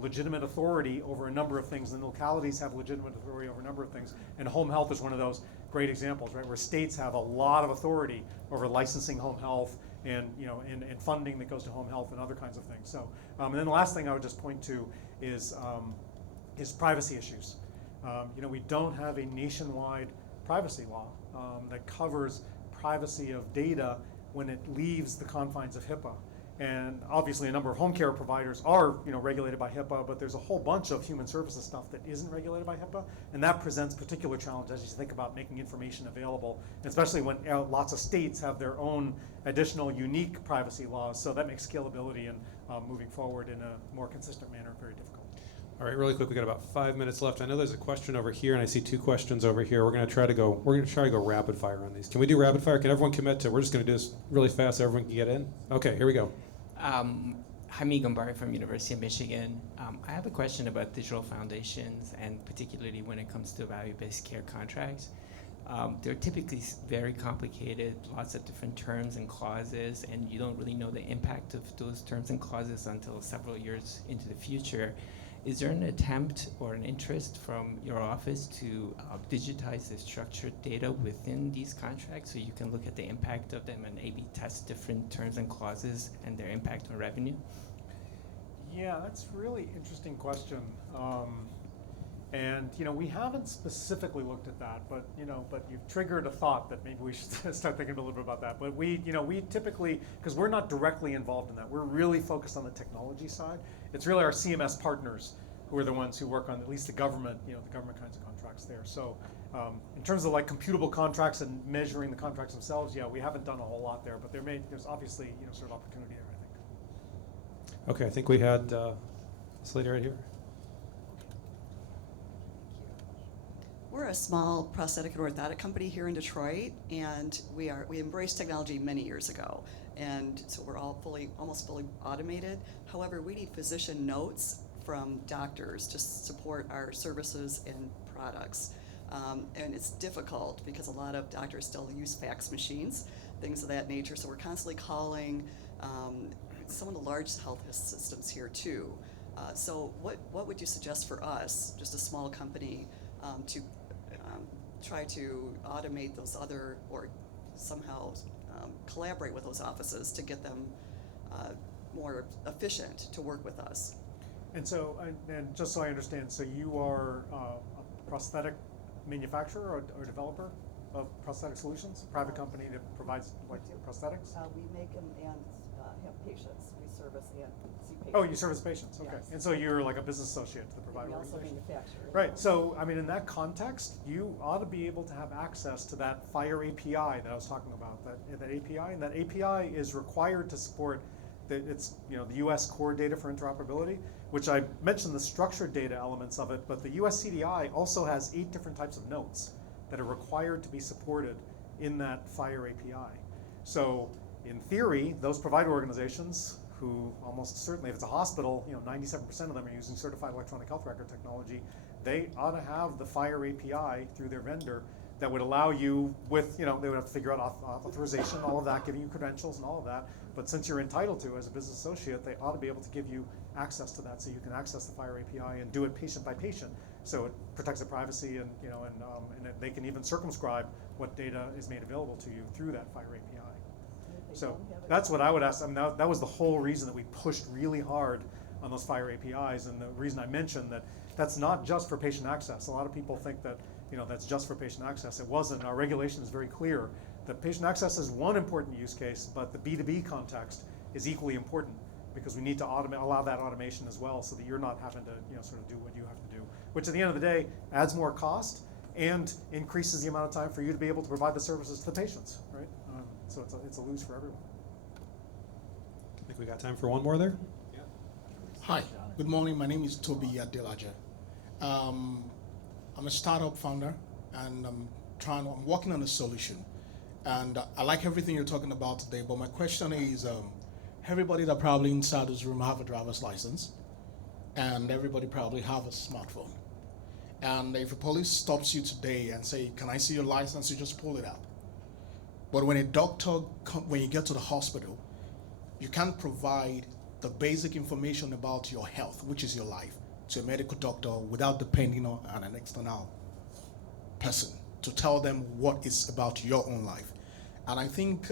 legitimate authority over a number of things, and localities have legitimate authority over a number of things. And home health is one of those great examples, right, where states have a lot of authority over licensing home health and and funding that goes to home health and other kinds of things. So, and then the last thing I would just point to is privacy issues. We don't have a nationwide privacy law that covers privacy of data when it leaves the confines of HIPAA. And obviously a number of home care providers are regulated by HIPAA, but there's a whole bunch of human services stuff that isn't regulated by HIPAA, and that presents particular challenges as you think about making information available, especially when lots of states have their own additional unique privacy laws. So that makes scalability and moving forward in a more consistent manner very difficult. All right, really quick, we got about 5 minutes left. I know there's a question over here, and I see 2 questions over here. We're going to try to go rapid fire on these. Can we do rapid fire? Can everyone commit to? We're just going to do this really fast so everyone can get in. Okay, here we go. Hamid Gambari from University of Michigan. I have a question about digital foundations, and particularly when it comes to value-based care contracts. They're typically very complicated, lots of different terms and clauses, and you don't really know the impact of those terms and clauses until several years into the future. Is there an attempt or an interest from your office to digitize the structured data within these contracts so you can look at the impact of them and A/B test different terms and clauses and their impact on revenue? Yeah, that's a really interesting question. And we haven't specifically looked at that, but you've triggered a thought that maybe we should start thinking a little bit about that. But we typically, because we're not directly involved in that, we're really focused on the technology side. It's really our CMS partners who are the ones who work on at least the government, the government kinds of contracts there. So in terms of like computable contracts and measuring the contracts themselves, yeah, we haven't done a whole lot there, but there's obviously sort of opportunity there, I think. Okay, I think we had this lady right here. We're a small prosthetic and orthotic company here in Detroit, and we embraced technology many years ago, and so we're all almost fully automated. However, we need physician notes from doctors to support our services and products. And it's difficult because a lot of doctors still use fax machines, things of that nature. So we're constantly calling some of the large health systems here too. So what would you suggest for us, just a small company, to try to automate those other, or somehow collaborate with those offices to get them more efficient to work with us? And so, and just so I understand, so you are a prosthetic manufacturer or developer of prosthetic solutions, a private company that provides like prosthetics? We make them and have patients. We service and see patients. Oh, you service patients, okay. Yes. And so you're like a business associate to the provider We also organization? manufacture. Right, so, I mean, in that context, you ought to be able to have access to that FHIR API that I was talking about, that API, and that API is required to support the US core data for interoperability, which I mentioned the structured data elements of it, but the US CDI also has 8 different types of notes that are required to be supported in that FHIR API. So, in theory, those provider organizations, who almost certainly, if it's a hospital, 97% of them are using certified electronic health record technology, they ought to have the FHIR API through their vendor that would allow you with, they would have to figure out authorization, all of that, giving you credentials and all of that. But since you're entitled to as a business associate, they ought to be able to give you access to that so you can access the FHIR API and do it patient by patient. So it protects their privacy and, and they can even circumscribe what data is made available to you through that FHIR API. So that's what I would ask. I mean, that was the whole reason that we pushed really hard on those FHIR APIs, and the reason I mentioned that that's not just for patient access. A lot of people think that that's just for patient access. It wasn't. Our regulation is very clear that patient access is one important use case, but the B2B context is equally important because we need to allow that automation as well, so that you're not having to sort of do what you have to do, which at the end of the day adds more cost and increases the amount of time for you to be able to provide the services to the patients, right? So it's a lose for everyone. I think we got time for one more there. Hi, good morning. My name is Toby Adelaja. I'm a startup founder, and I'm working on a solution. And I like everything you're talking about today, but my question is, everybody that probably inside this room have a driver's license, and everybody probably have a smartphone. And if a police stops you today and say, "Can I see your license?" you just pull it out. But when when you get to the hospital, you can't provide the basic information about your health, which is your life, to a medical doctor without depending on an external person to tell them what is about your own life. And I think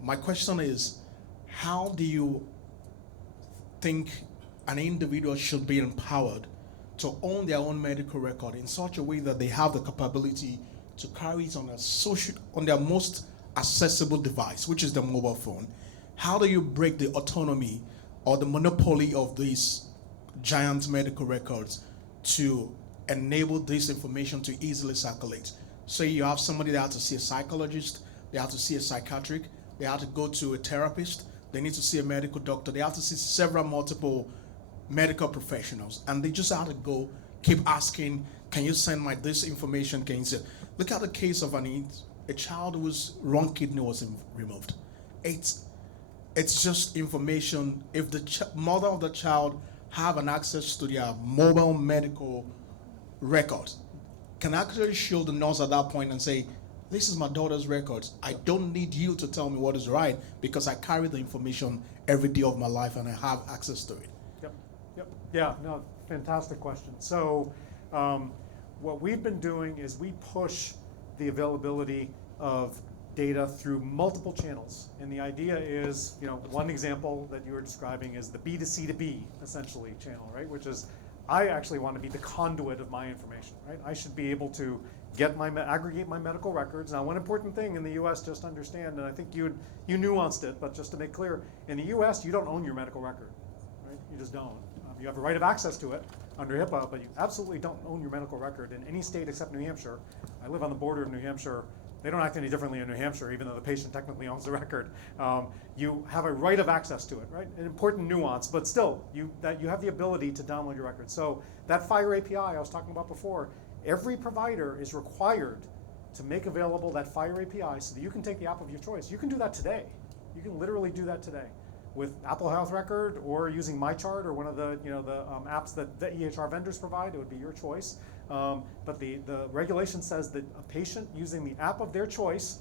my question is, how do you think an individual should be empowered to own their own medical record in such a way that they have the capability to carry it on their most accessible device, which is the mobile phone? How do you break the autonomy or the monopoly of these giant medical records to enable this information to easily circulate? So you have somebody that has to see a psychologist, they have to see a psychiatric, they have to go to a therapist, they need to see a medical doctor, they have to see multiple medical professionals, and they just have to keep asking, "Can you send this information? Can you say?" Look at the case of a child whose wrong kidney was removed. It's just information. If the mother of the child have an access to their mobile medical records, can actually show the nurse at that point and say, "This is my daughter's records. I don't need you to tell me what is right because I carry the information every day of my life and I have access to it." Yep. Yeah, no, fantastic question. So what we've been doing is we push the availability of data through multiple channels. And the idea is, one example that you were describing is the B2C2B, essentially, channel, right? Which is, I actually want to be the conduit of my information, right? I should be able to aggregate my medical records. Now, one important thing in the US, just understand, and I think you nuanced it, but just to make clear, in the US, you don't own your medical record, right? You just don't. You have a right of access to it under HIPAA, but you absolutely don't own your medical record in any state except New Hampshire. I live on the border of New Hampshire. They don't act any differently in New Hampshire, even though the patient technically owns the record. You have a right of access to it, right? An important nuance, but still, you have the ability to download your record. So that FHIR API I was talking about before, every provider is required to make available that FHIR API so that you can take the app of your choice. You can do that today. You can literally do that today with Apple Health Record or using MyChart or one of the apps that the EHR vendors provide. It would be your choice. But the regulation says that a patient using the app of their choice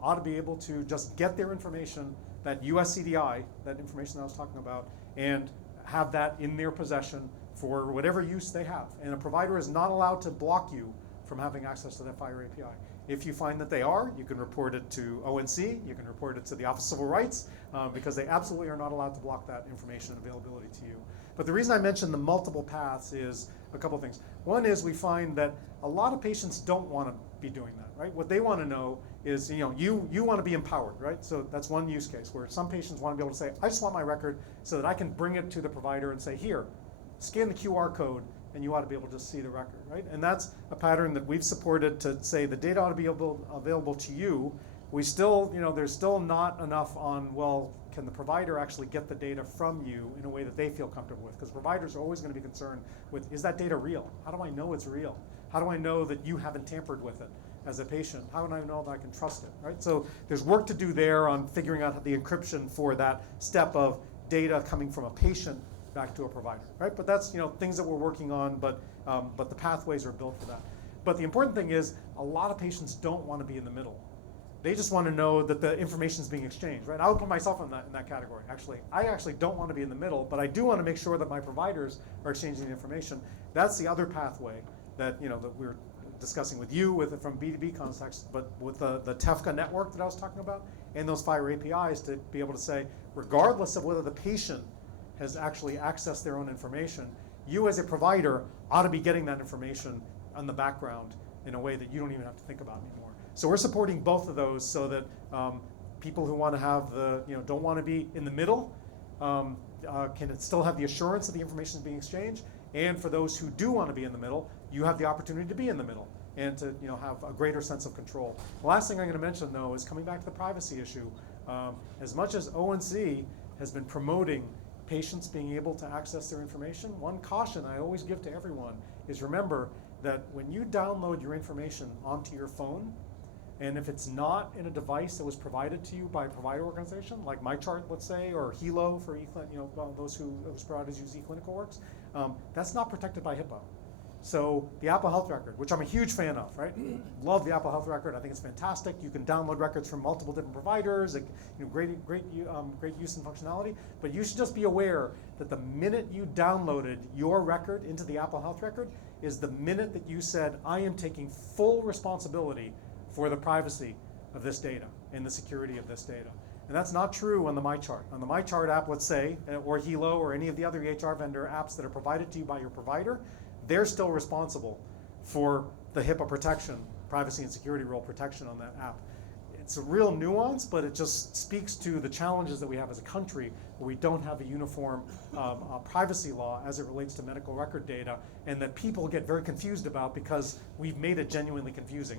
ought to be able to just get their information, that USCDI, that information I was talking about, and have that in their possession for whatever use they have. And a provider is not allowed to block you from having access to that FHIR API. If you find that they are, you can report it to ONC, you can report it to the Office of Civil Rights, because they absolutely are not allowed to block that information availability to you. But the reason I mentioned the multiple paths is a couple things. One is we find that a lot of patients don't want to be doing that, right? What they want to know is, you want to be empowered, right? So that's one use case where some patients want to be able to say, I just want my record so that I can bring it to the provider and say, here, scan the QR code, and you ought to be able to see the record, right? And that's a pattern that we've supported to say the data ought to be available to you. We still, there's still not enough on, well, can the provider actually get the data from you in a way that they feel comfortable with? Because providers are always going to be concerned with, is that data real? How do I know it's real? How do I know that you haven't tampered with it as a patient? How do I know that I can trust it, right? So there's work to do there on figuring out the encryption for that step of data coming from a patient back to a provider, right? But that's things that we're working on, but the pathways are built for that. But the important thing is a lot of patients don't want to be in the middle. They just want to know that the information is being exchanged, right? I would put myself in that category. Actually, I actually don't want to be in the middle, but I do want to make sure that my providers are exchanging the information. That's the other pathway that that we're discussing with you from B2B context, but with the TEFCA network that I was talking about and those FHIR APIs to be able to say, regardless of whether the patient has actually accessed their own information, you as a provider ought to be getting that information on the background in a way that you don't even have to think about anymore. So we're supporting both of those so that people who want to have don't want to be in the middle can still have the assurance that the information is being exchanged. And for those who do want to be in the middle, you have the opportunity to be in the middle and to have a greater sense of control. The last thing I'm going to mention, though, is coming back to the privacy issue. As much as ONC has been promoting patients being able to access their information, one caution I always give to everyone is remember that when you download your information onto your phone, and if it's not in a device that was provided to you by a provider organization, like MyChart, let's say, or Hilo for those whose providers use eClinicalWorks, that's not protected by HIPAA. So the Apple Health Record, which I'm a huge fan of, right? Love the Apple Health Record. I think it's fantastic. You can download records from multiple different providers. Great use and functionality. But you should just be aware that the minute you downloaded your record into the Apple Health Record is the minute that you said, I am taking full responsibility for the privacy of this data and the security of this data. And that's not true on the MyChart. On the MyChart app, let's say, or Hilo or any of the other EHR vendor apps that are provided to you by your provider, they're still responsible for the HIPAA protection, privacy and security rule protection on that app. It's a real nuance, but it just speaks to the challenges that we have as a country where we don't have a uniform privacy law as it relates to medical record data, and that people get very confused about because we've made it genuinely confusing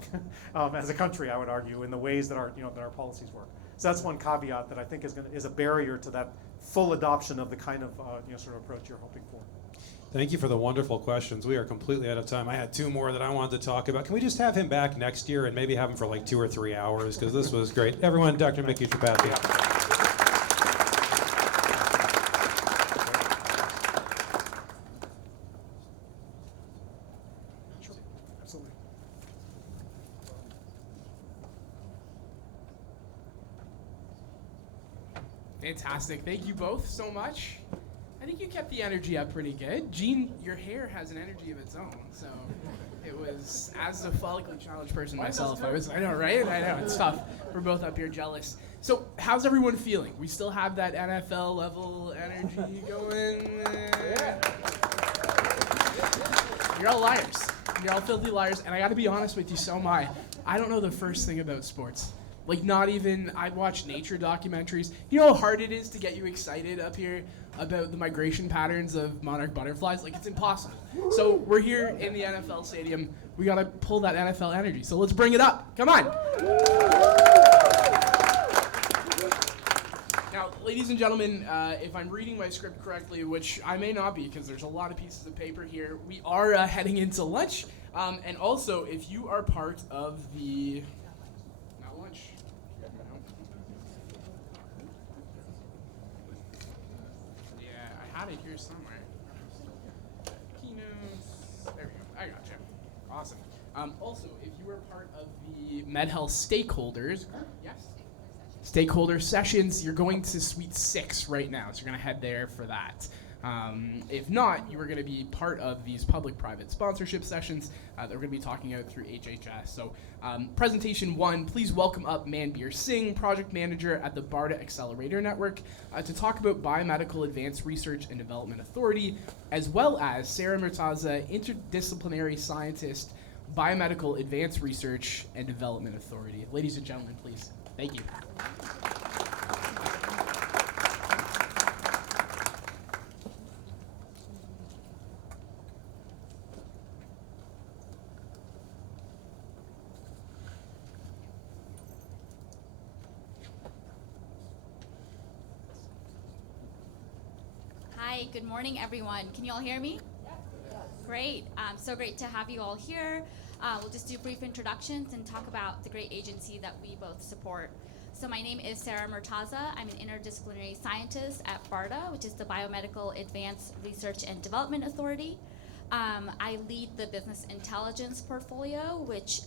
as a country, I would argue, in the ways that our policies work. So that's one caveat that I think is a barrier to that full adoption of the kind of sort of approach you're hoping for. Thank you for the wonderful questions. We are completely out of time. I had two more that I wanted to talk about. Can we just have him back next year and maybe have him for like 2 or 3 hours? Because this was great. Everyone, Dr. Mickey Tripathi. Sure, absolutely. Fantastic. Thank you both so much. I think you kept the energy up pretty good. Jean, your hair has an energy of its own, so it was, as a follically challenged person myself, I know, right? I know, it's tough. We're both up here jealous. So, how's everyone feeling? We still have that NFL level energy going? You're all liars. You're all filthy liars, and I gotta be honest with you, so am I. I don't know the first thing about sports. Like, not even, I'd watch nature documentaries. You know how hard it is to get you excited up here about the migration patterns of monarch butterflies? Like, it's impossible. So we're here in the NFL stadium. We gotta pull that NFL energy. So let's bring it up. Come on. Now, ladies and gentlemen, if I'm reading my script correctly, which I may not be because there's a lot of pieces of paper here, we are heading into lunch. And also, if you are part of the not lunch. Yeah, I had it here somewhere. Keynotes. There we go. I gotcha. Awesome. Also, if you are part of the MedHealth stakeholders, yes, stakeholder sessions, you're going to Suite 6 right now, so you're going to head there for that. If not, you are going to be part of these public-private sponsorship sessions that we're going to be talking about through HHS. So, presentation 1, please welcome up Manbir Singh, project manager at the BARDA Accelerator Network, to talk about Biomedical Advanced Research and Development Authority, as well as Sarah Murtaza, interdisciplinary scientist, Biomedical Advanced Research and Development Authority. Ladies and gentlemen, please. Thank you. Hi, good morning, everyone. Can you all hear me? Great. So great to have you all here. We'll just do brief introductions and talk about the great agency that we both support. So my name is Sarah Murtaza. I'm an interdisciplinary scientist at BARDA, which is the Biomedical Advanced Research and Development Authority. I lead the business intelligence portfolio, which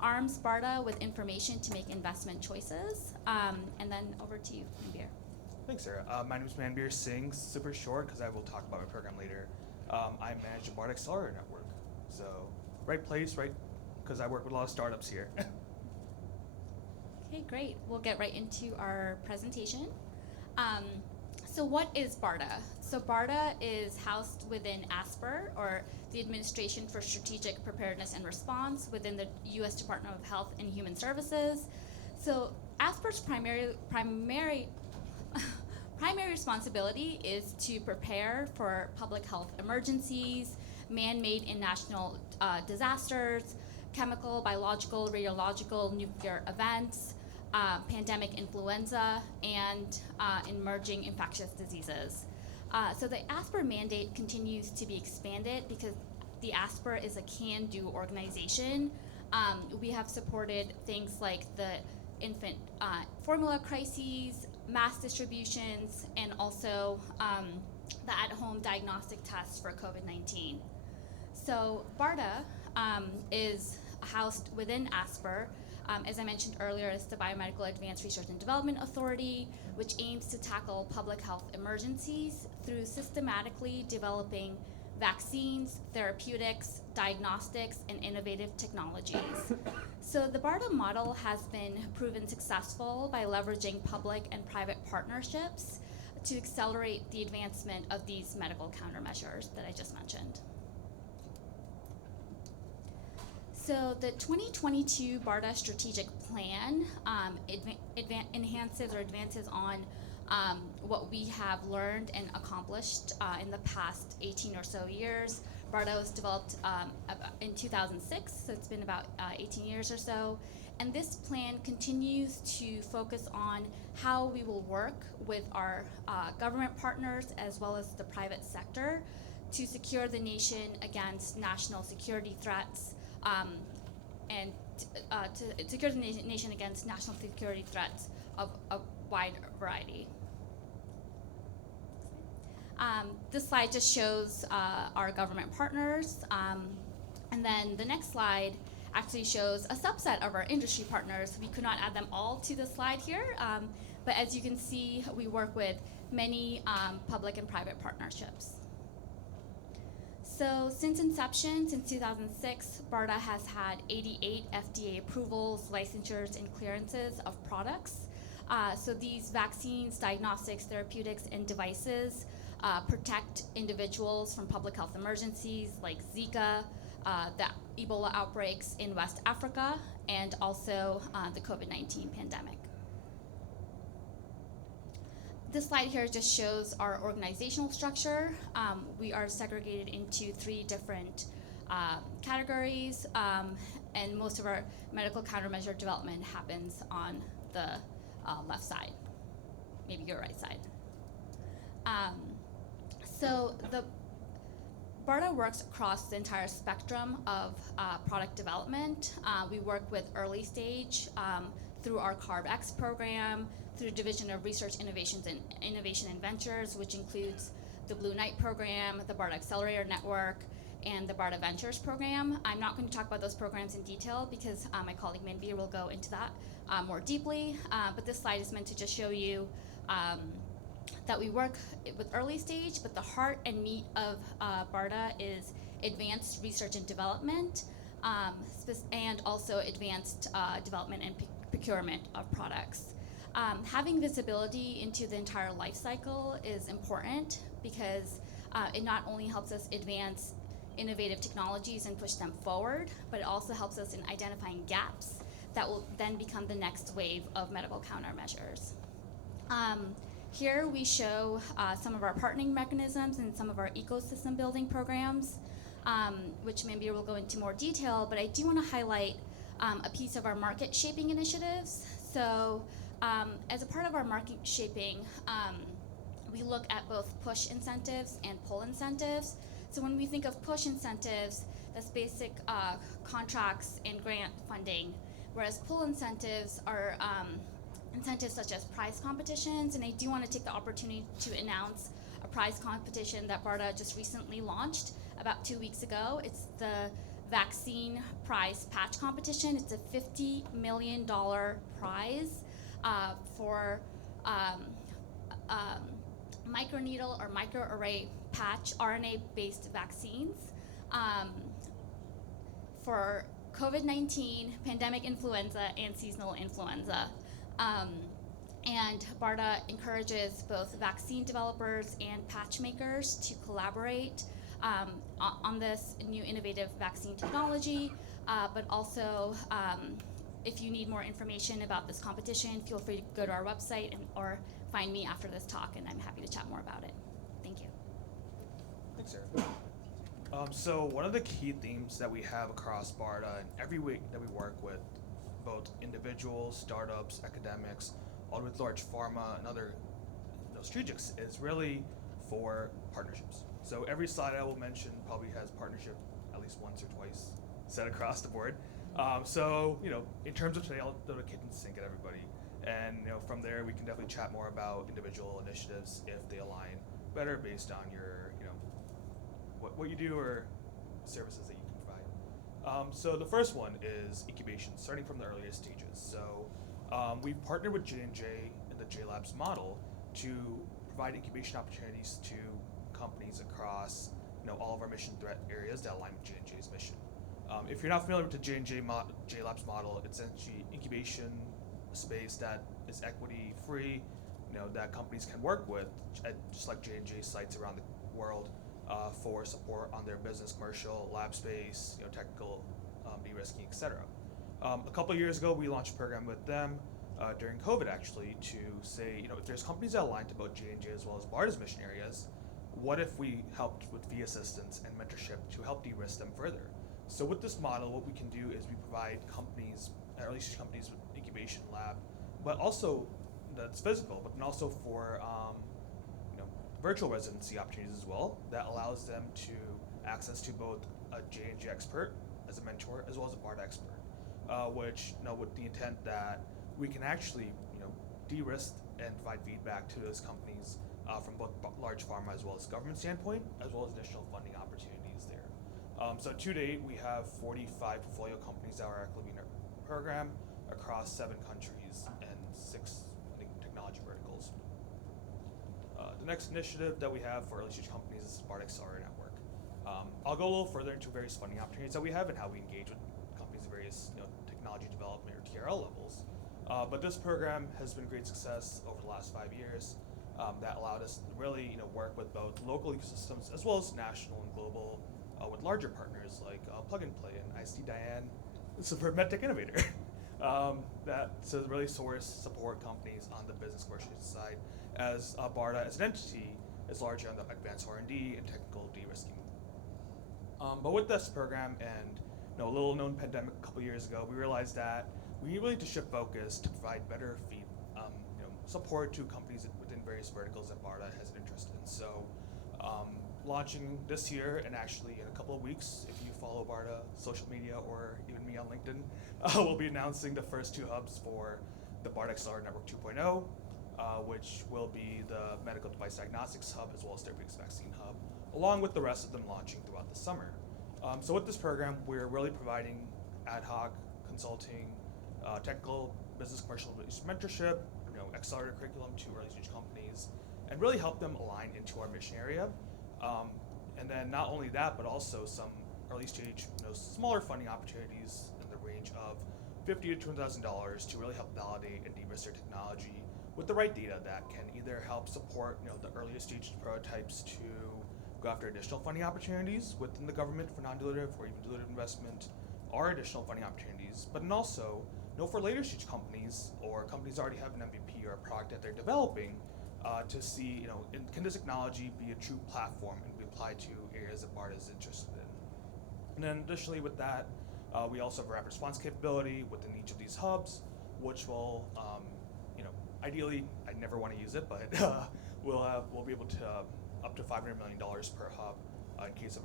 arms BARDA with information to make investment choices. And then over to you, Manbir. Thanks, Sarah. My name is Manbir Singh, super short because I will talk about my program later. I manage the BARDA Accelerator Network. So, right place, right, because I work with a lot of startups here. Okay, great. We'll get right into our presentation. So what is BARDA? So BARDA is housed within ASPR, or the Administration for Strategic Preparedness and Response, within the U.S. Department of Health and Human Services. So ASPR's primary responsibility is to prepare for public health emergencies, man-made and national disasters, chemical, biological, radiological, nuclear events, pandemic influenza, and emerging infectious diseases. So the ASPR mandate continues to be expanded because the ASPR is a can-do organization. We have supported things like the infant formula crises, mass distributions, and also the at-home diagnostic tests for COVID-19. So BARDA is housed within ASPR. As I mentioned earlier, it's the Biomedical Advanced Research and Development Authority, which aims to tackle public health emergencies through systematically developing vaccines, therapeutics, diagnostics, and innovative technologies. So the BARDA model has been proven successful by leveraging public and private partnerships to accelerate the advancement of these medical countermeasures that I just mentioned. So the 2022 BARDA strategic plan enhances or advances on what we have learned and accomplished in the past 18 or so years. BARDA was developed in 2006, so it's been about 18 years or so. And this plan continues to focus on how we will work with our government partners as well as the private sector to secure the nation against national security threats and to secure the nation against national security threats of a wide variety. This slide just shows our government partners, and then the next slide actually shows a subset of our industry partners. We could not add them all to the slide here, but as you can see, we work with many public and private partnerships. So since inception, since 2006, BARDA has had 88 FDA approvals, licensures, and clearances of products. So these vaccines, diagnostics, therapeutics, and devices protect individuals from public health emergencies like Zika, the Ebola outbreaks in West Africa, and also the COVID-19 pandemic. This slide here just shows our organizational structure. We are segregated into 3 different categories, and most of our medical countermeasure development happens on the left side, maybe your right side. So the BARDA works across the entire spectrum of product development. We work with early stage through our CARB-X program, through Division of Research Innovation and Ventures, which includes the Blue Knight program, the BARDA Accelerator Network, and the BARDA Ventures program. I'm not going to talk about those programs in detail because my colleague Manveer will go into that more deeply, but this slide is meant to just show you that we work with early stage, but the heart and meat of BARDA is advanced research and development, and also advanced development and procurement of products. Having visibility into the entire life cycle is important because it not only helps us advance innovative technologies and push them forward, but it also helps us in identifying gaps that will then become the next wave of medical countermeasures. Here we show some of our partnering mechanisms and some of our ecosystem building programs, which maybe we'll go into more detail, but I do want to highlight a piece of our market shaping initiatives. So as a part of our market shaping, we look at both push incentives and pull incentives. So when we think of push incentives, that's basic contracts and grant funding, whereas pull incentives are incentives such as prize competitions, and I do want to take the opportunity to announce a prize competition that BARDA just recently launched about 2 weeks ago. It's the Vaccine Prize Patch Competition. It's a $50 million prize for microneedle or microarray patch RNA-based vaccines for COVID-19, pandemic influenza, and seasonal influenza. And BARDA encourages both vaccine developers and patch makers to collaborate on this new innovative vaccine technology, but also if you need more information about this competition, feel free to go to our website or find me after this talk, and I'm happy to chat more about it. Thank you. Thanks, Sarah. So one of the key themes that we have across BARDA and every week that we work with both individuals, startups, academics, all with large pharma and other strategics is really for partnerships. So every slide I will mention probably has partnership at least once or twice set across the board. So in terms of today, I'll throw the kitchen sink at everybody, and from there we can definitely chat more about individual initiatives if they align better based on your what you do or services that you can provide. So the first one is incubation, starting from the earliest stages. So we've partnered with J&J in the J-Labs model to provide incubation opportunities to companies across all of our mission threat areas that align with J&J's mission. If you're not familiar with the J-Labs model, it's essentially incubation space that is equity free, that companies can work with, just like J&J sites around the world for support on their business, commercial, lab space, technical de-risking, etc. A couple of years ago, we launched a program with them during COVID, actually, to say, if there's companies that align to both J&J as well as BARDA's mission areas, what if we helped with fee assistance and mentorship to help de-risk them further? So with this model, what we can do is we provide companies, early stage companies with incubation lab, but also that's physical, but also for virtual residency opportunities as well that allows them to access to both a J&J expert as a mentor as well as a BARDA expert, which with the intent that we can actually de-risk and provide feedback to those companies from both large pharma as well as government standpoint, as well as additional funding opportunities there. So to date, we have 45 portfolio companies that are actively in our program across 7 countries and 6 technology verticals. The next initiative that we have for early stage companies is BARDA Accelerator Network. I'll go a little further into various funding opportunities that we have and how we engage with companies at various technology development or TRL levels. But this program has been a great success over the last 5 years. That allowed us to really work with both local ecosystems as well as national and global with larger partners like Plug and Play, and I see Diane, the super medtech innovator, to really support companies on the business commercial side, as BARDA as an entity is largely on the advanced R&D and technical de-risking. But with this program and a little known pandemic a couple years ago, we realized that we really need to shift focus to provide better support to companies within various verticals that BARDA has an interest in. So launching this year, and actually in a couple of weeks, if you follow BARDA social media or even me on LinkedIn, we'll be announcing the first 2 hubs for the BARDA Accelerator Network 2.0, which will be the Medical Device Diagnostics Hub as well as Therapeutics Vaccine Hub, along with the rest of them launching throughout the summer. So with this program, we're really providing ad hoc consulting, technical, business, commercial mentorship, accelerator curriculum to early stage companies, and really help them align into our mission area. And then not only that, but also some early stage, smaller funding opportunities in the range of $50,000 to $200,000 to really help validate and de-risk their technology with the right data that can either help support, the earliest stage prototypes to go after additional funding opportunities within the government for non-dilutive or even dilutive investment, or additional funding opportunities, but then also, for later stage companies or companies already have an MVP or a product that they're developing, to see, can this technology be a true platform and be applied to areas that BARDA is interested in. And then additionally with that, we also have a rapid response capability within each of these hubs, which will, ideally, I never want to use it, but we'll be able to up to $500 million per hub in case of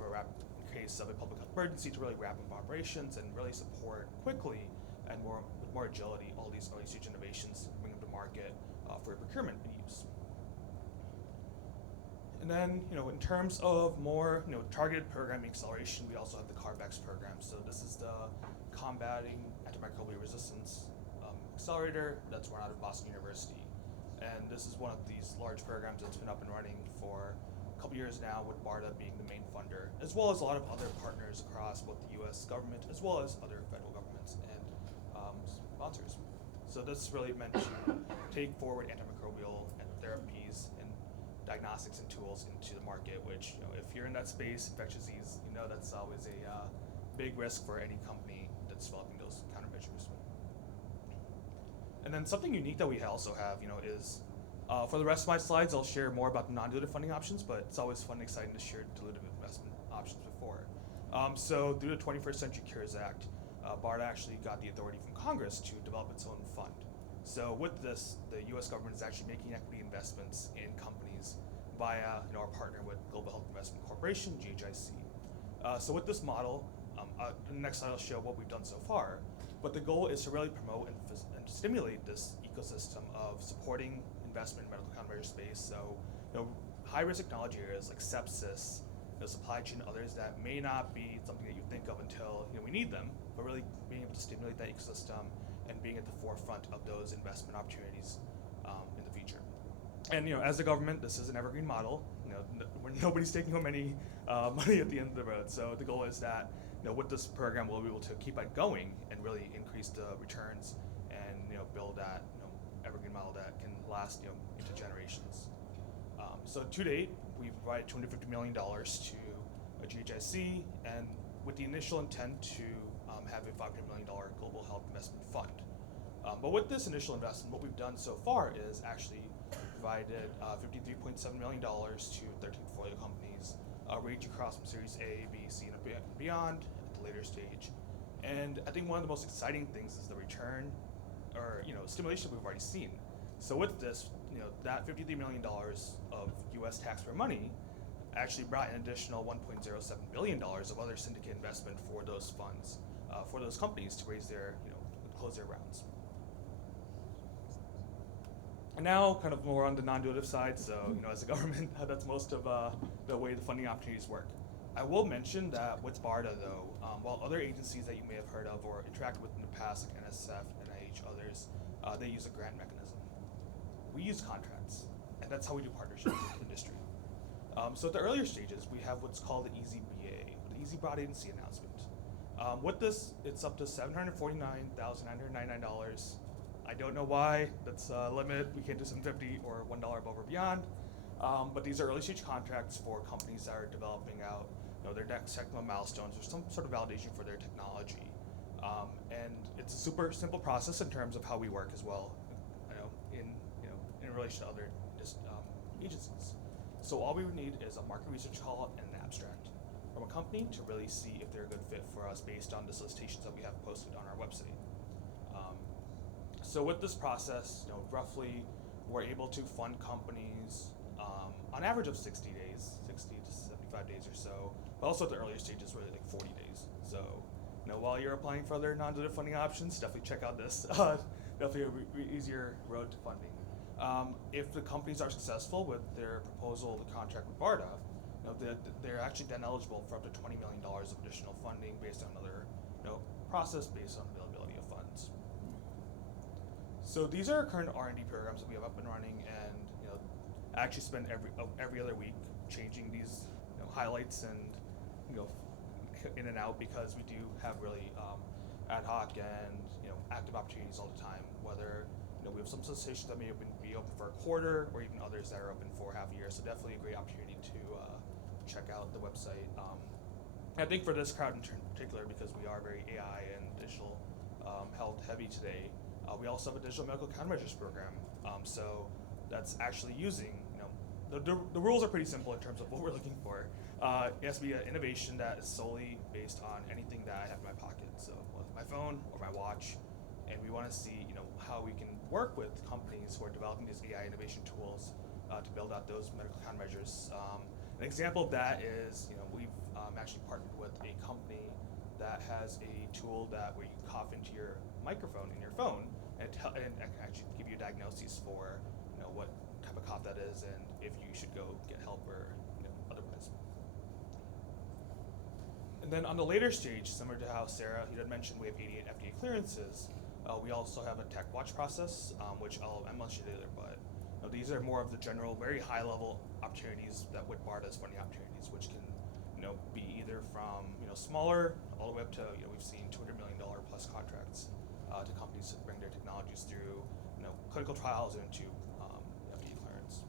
a public health emergency to really wrap up operations and really support quickly and with more agility all these early stage innovations, bring them to market for procurement and use. And then, in terms of more, targeted programming acceleration, we also have the CARB-X program. So this is the Combating Antimicrobial Resistance Accelerator that's run out of Boston University. And this is one of these large programs that's been up and running for a couple years now, with BARDA being the main funder, as well as a lot of other partners across both the U.S. government as well as other federal governments and sponsors. So this is really meant to take forward antimicrobial and therapies and diagnostics and tools into the market, which, if you're in that space, infectious disease, that's always a big risk for any company that's developing those countermeasures. And then something unique that we also have, is for the rest of my slides, I'll share more about the non-dilutive funding options, but it's always fun and exciting to share dilutive investment options before. So through the 21st Century Cures Act, BARDA actually got the authority from Congress to develop its own fund. So with this, the U.S. government is actually making equity investments in companies via our partner with Global Health Investment Corporation, GHIC. So with this model, the next slide will show what we've done so far. But the goal is to really promote and stimulate this ecosystem of supporting investment in medical countermeasure space. So, high-risk technology areas like sepsis, supply chain, others that may not be something that you think of until we need them, but really being able to stimulate that ecosystem and being at the forefront of those investment opportunities in the future. And as the government, this is an evergreen model. Nobody's taking home any money at the end of the road. So the goal is that with this program, we'll be able to keep it going and really increase the returns and build that evergreen model that can last into generations. So to date, we've provided $250 million to a GHIC, and with the initial intent to have a $500 million global health investment fund. But with this initial investment, what we've done so far is actually provided $53.7 million to 13 portfolio companies, ranging across from Series A, B, C, and beyond at the later stage. And I think one of the most exciting things is the return, or stimulation we've already seen. So with this, that $53 million of U.S. taxpayer money actually brought an additional $1.07 billion of other syndicate investment for those funds, for those companies to raise their, close their rounds. And now, kind of more on the non-dilutive side. So, as a government, that's most of the way the funding opportunities work. I will mention that with BARDA, though, while other agencies that you may have heard of or interacted with in the past, like NSF, NIH, others, they use a grant mechanism. We use contracts, and that's how we do partnerships with the industry. So at the earlier stages, we have what's called the EZBA, the Easy Broad Agency Announcement. With this, it's up to $749,999. I don't know why that's a limit. We can't do $750 or $1 above or beyond. But these are early stage contracts for companies that are developing out, their next technical milestones or some sort of validation for their technology. And it's a super simple process in terms of how we work as well, in relation to other agencies. So all we would need is a market research call and an abstract from a company to really see if they're a good fit for us based on the solicitations that we have posted on our website. So with this process, roughly we're able to fund companies on average of 60 days, 60 to 75 days or so, but also at the earlier stages, really like 40 days. So, while you're applying for other non-dilutive funding options, definitely check out this. Definitely a easier road to funding. If the companies are successful with their proposal to contract with BARDA, they're actually then eligible for up to $20 million of additional funding based on another process based on availability of funds. So these are our current R&D programs that we have up and running, and I actually spend every other week changing these highlights and in and out, because we do have really ad hoc and active opportunities all the time. Whether we have some solicitations that may be open for a quarter, or even others that are open for half a year. So definitely a great opportunity to check out the website. I think for this crowd in particular, because we are very AI and digital health heavy today, we also have a digital medical countermeasures program. So that's actually using, the rules are pretty simple in terms of what we're looking for. It has to be an innovation that is solely based on anything that I have in my pocket. So my phone or my watch, and we want to see, how we can work with companies who are developing these AI innovation tools to build out those medical countermeasures. An example of that is, we've actually partnered with a company that has a tool where you cough into your microphone in your phone and actually give you a diagnosis for, what type of cough that is and if you should go get help or otherwise. And then on the later stage, similar to how Sarah had mentioned, we have 88 FDA clearances. We also have a tech watch process, which I'll mention later, but these are more of the general, very high-level opportunities that with BARDA's funding opportunities, which can, be either from smaller all the way up to we've seen $200 million plus contracts to companies to bring their technologies through clinical trials and into FDA clearance.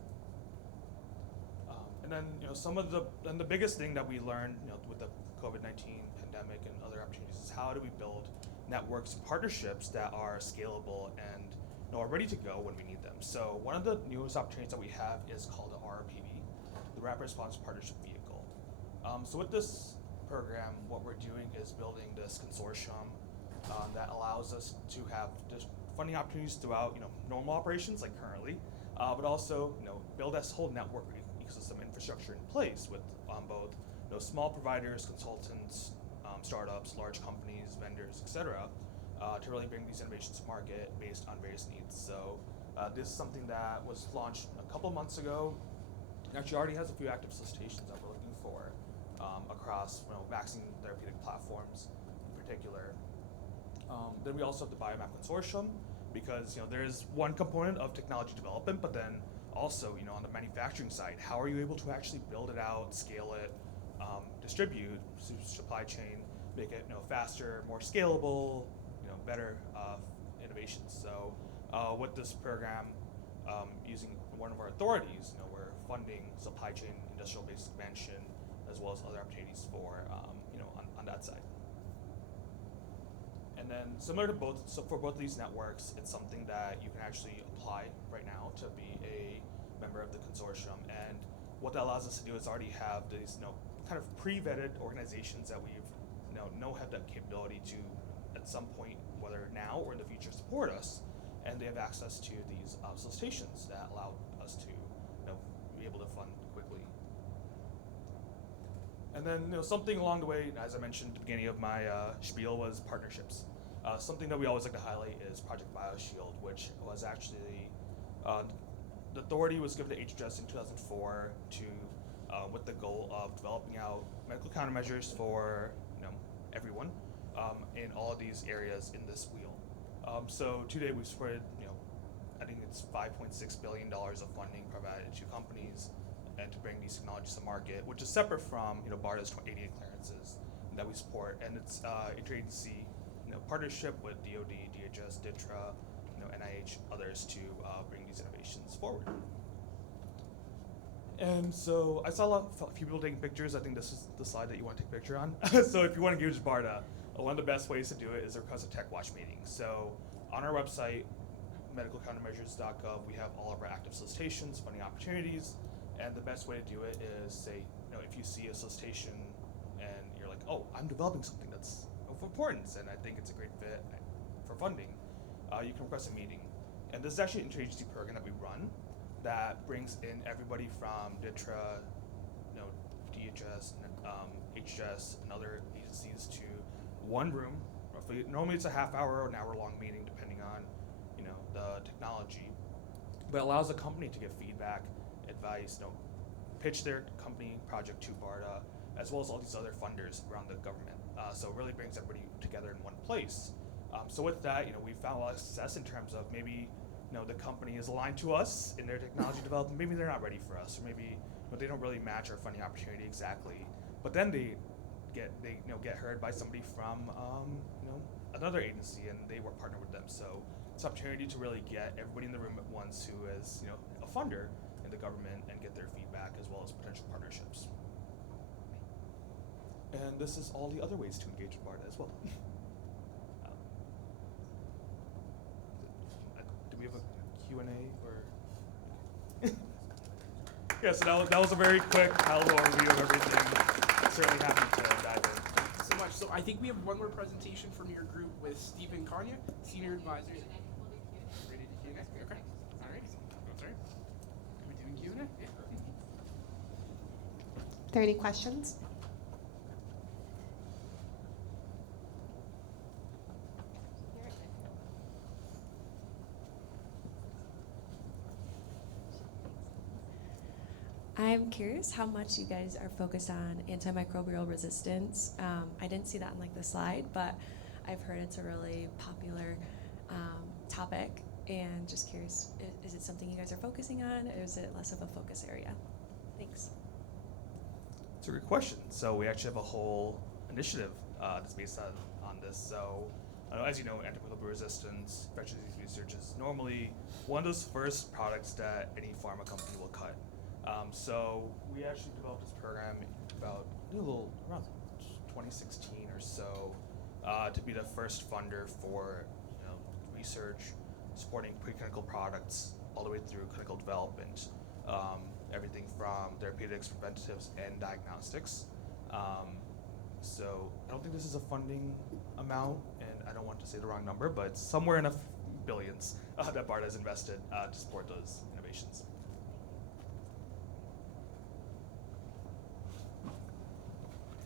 And then some of the biggest thing that we learned with the COVID-19 pandemic and other opportunities is how do we build networks and partnerships that are scalable and are ready to go when we need them. So one of the newest opportunities that we have is called the RRPV, the Rapid Response Partnership Vehicle. So with this program, what we're doing is building this consortium that allows us to have just funding opportunities throughout normal operations like currently, but also build this whole network ecosystem infrastructure in place with both small providers, consultants, startups, large companies, vendors, etc., to really bring these innovations to market based on various needs. So this is something that was launched a couple months ago. It actually already has a few active solicitations that we're looking for across vaccine therapeutic platforms in particular. Then we also have the Biomap Consortium, because there is one component of technology development, but then also on the manufacturing side, how are you able to actually build it out, scale it, distribute supply chain, make it faster, more scalable, better innovations. So with this program, using one of our authorities, we're funding supply chain industrial base expansion as well as other opportunities for on that side. And then similar to for both of these networks, it's something that you can actually apply right now to be a member of the consortium. And what that allows us to do is already have these kind of pre-vetted organizations that we've know have that capability to at some point, whether now or in the future, support us, and they have access to these solicitations that allow us to be able to fund quickly. And then something along the way, as I mentioned at the beginning of my spiel, was partnerships. Something that we always like to highlight is Project BioShield, which was actually the authority was given to HHS in 2004 to with the goal of developing out medical countermeasures for everyone in all of these areas in this wheel. So to date, we've supported I think it's $5.6 billion of funding provided to companies and to bring these technologies to market, which is separate from BARDA's 88 clearances that we support, and it's interagency partnership with DoD, DHS, DITRA, NIH, others to bring these innovations forward. And so I saw a few people taking pictures. I think this is the slide that you want to take a picture on. So if you want to engage BARDA, one of the best ways to do it is request a tech watch meeting. So on our website, medicalcountermeasures.gov, we have all of our active solicitations, funding opportunities, and the best way to do it is say, if you see a solicitation and you're like, oh, I'm developing something that's of importance and I think it's a great fit for funding, you can request a meeting. And this is actually an interagency program that we run, that brings in everybody from DITRA, DHS, HHS, and other agencies to one room. Roughly, normally it's a half hour or an hour long meeting, depending on the technology, but allows the company to give feedback, advice, pitch their company project to BARDA, as well as all these other funders around the government. So it really brings everybody together in one place. So with that, we've found a lot of success in terms of maybe the company is aligned to us in their technology development. Maybe they're not ready for us, or maybe they don't really match our funding opportunity exactly. But then they get heard by somebody from another agency, and they work partner with them. So it's an opportunity to really get everybody in the room at once who is a funder in the government and get their feedback as well as potential partnerships. And this is all the other ways to engage with BARDA as well. Do we have a Q&A or? Yeah, so that was a very quick high-level overview of everything. Certainly happy to dive in. So much. So I think we have one more presentation from your group with Stephen Konya, Senior Advisor. Ready to Q&A? Okay. All right. Sorry. Are we doing Q&A? Yeah. Are there any questions? I'm curious how much you guys are focused on antimicrobial resistance. I didn't see that on the slide, but I've heard it's a really popular topic, and just curious, is it something you guys are focusing on, or is it less of a focus area? Thanks. It's a great question. So we actually have a whole initiative that's based on this. So as you know, antimicrobial resistance, infectious disease research is normally one of those first products that any pharma company will cut. So we actually developed this program around 2016 or so to be the first funder for research supporting preclinical products all the way through clinical development, everything from therapeutics, preventatives, and diagnostics. So I don't think this is a funding amount, and I don't want to say the wrong number, but it's somewhere in the billions that BARDA has invested to support those innovations.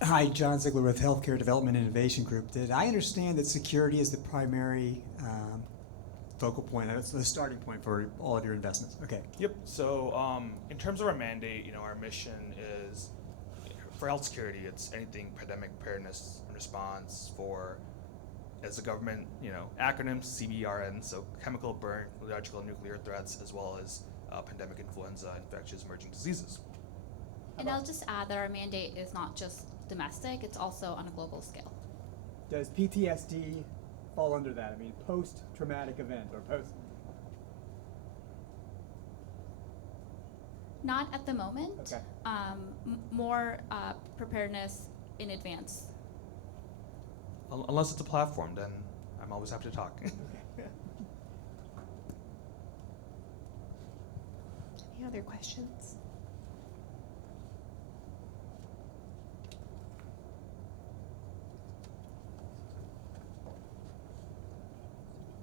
Hi, John Ziegler with Healthcare Development Innovation Group. Did I understand that security is the primary focal point, that's the starting point for all of your investments? Okay. Yep. So in terms of our mandate, our mission is for health security. It's anything pandemic preparedness and response for, as a government, acronyms, CBRN, so chemical, burn, radiological, nuclear threats, as well as pandemic influenza, infectious emerging diseases. And I'll just add that our mandate is not just domestic, it's also on a global scale. Does PTSD fall under that? I mean, post-traumatic event or post? Not at the moment. Okay. More preparedness in advance. Unless it's a platform, then I'm always happy to talk. Any other questions?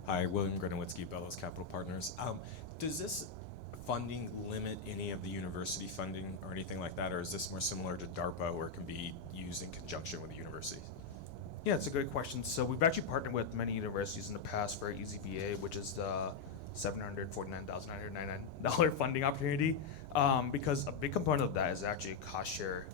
Hi, William Grenowitzki, Bellows Capital Partners. Does this funding limit any of the university funding or anything like that, or is this more similar to DARPA where it can be used in conjunction with the universities? Yeah, it's a great question. So we've actually partnered with many universities in the past for EasyVA, which is the $749,999 funding opportunity, because a big component of that is actually a cost share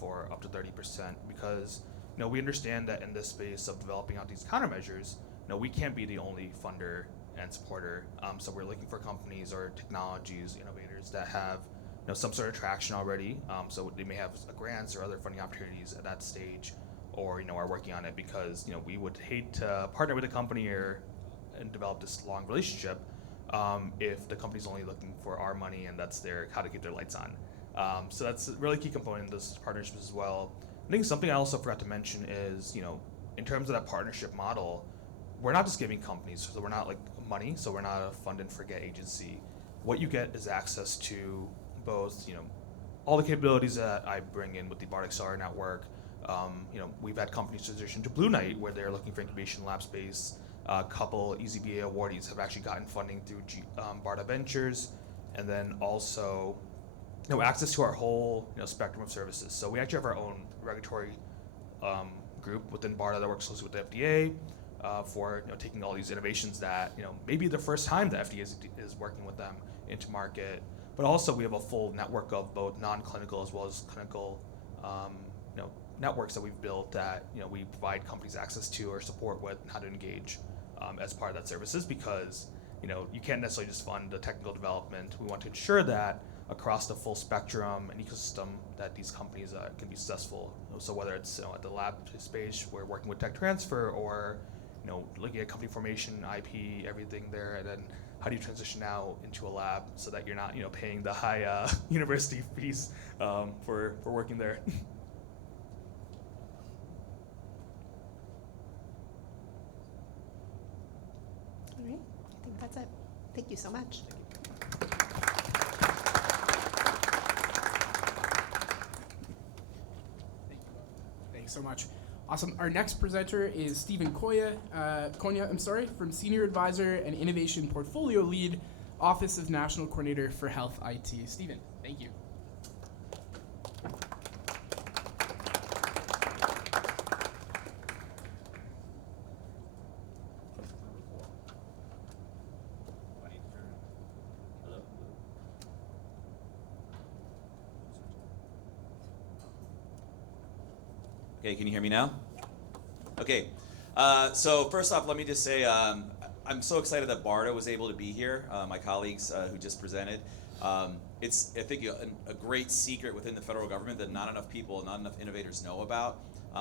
for up to 30%, because we understand that in this space of developing out these countermeasures, we can't be the only funder and supporter. So we're looking for companies or technologies, innovators that have some sort of traction already. So they may have grants or other funding opportunities at that stage, or are working on it, because we would hate to partner with a company and develop this long relationship if the company's only looking for our money and that's how to keep their lights on. So that's a really key component of those partnerships as well. I think something I also forgot to mention is, in terms of that partnership model, we're not just giving companies, so we're not like money, so we're not a fund and forget agency. What you get is access to both, all the capabilities that I bring in with the BARDA Accelerator Network. We've had companies transition to Blue Knight where they're looking for incubation lab space. A couple EasyBA awardees have actually gotten funding through BARDA Ventures, and then also access to our whole spectrum of services. So we actually have our own regulatory group within BARDA that works closely with the FDA for taking all these innovations that maybe the first time the FDA is working with them into market. But also we have a full network of both non-clinical as well as clinical networks that we've built that we provide companies access to or support with and how to engage as part of that services, because you can't necessarily just fund the technical development. We want to ensure that across the full spectrum and ecosystem that these companies can be successful. So whether it's at the lab space, we're working with tech transfer, or looking at company formation, IP, everything there, and then how do you transition now into a lab so that you're not paying the high university fees for working there. All right, I think that's it. Thank you so much. Thanks so much. Awesome. Our next presenter is Stephen Konya, from Senior Advisor and Innovation Portfolio Lead, Office of National Coordinator for Health IT. Stephen, thank you. Okay, can you hear me now? Okay, so first off, let me just say I'm so excited that BARDA was able to be here, my colleagues who just presented. It's, I think, a great secret within the federal government that not enough people, not enough innovators know about.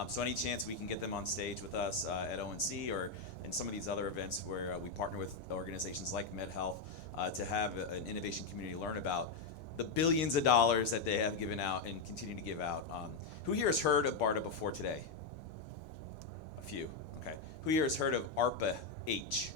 So any chance we can get them on stage with us at ONC or in some of these other events where we partner with organizations like MedHealth to have an innovation community learn about the billions of dollars that they have given out and continue to give out. Who here has heard of BARDA before today? A few, okay. Who here has heard of ARPA-H?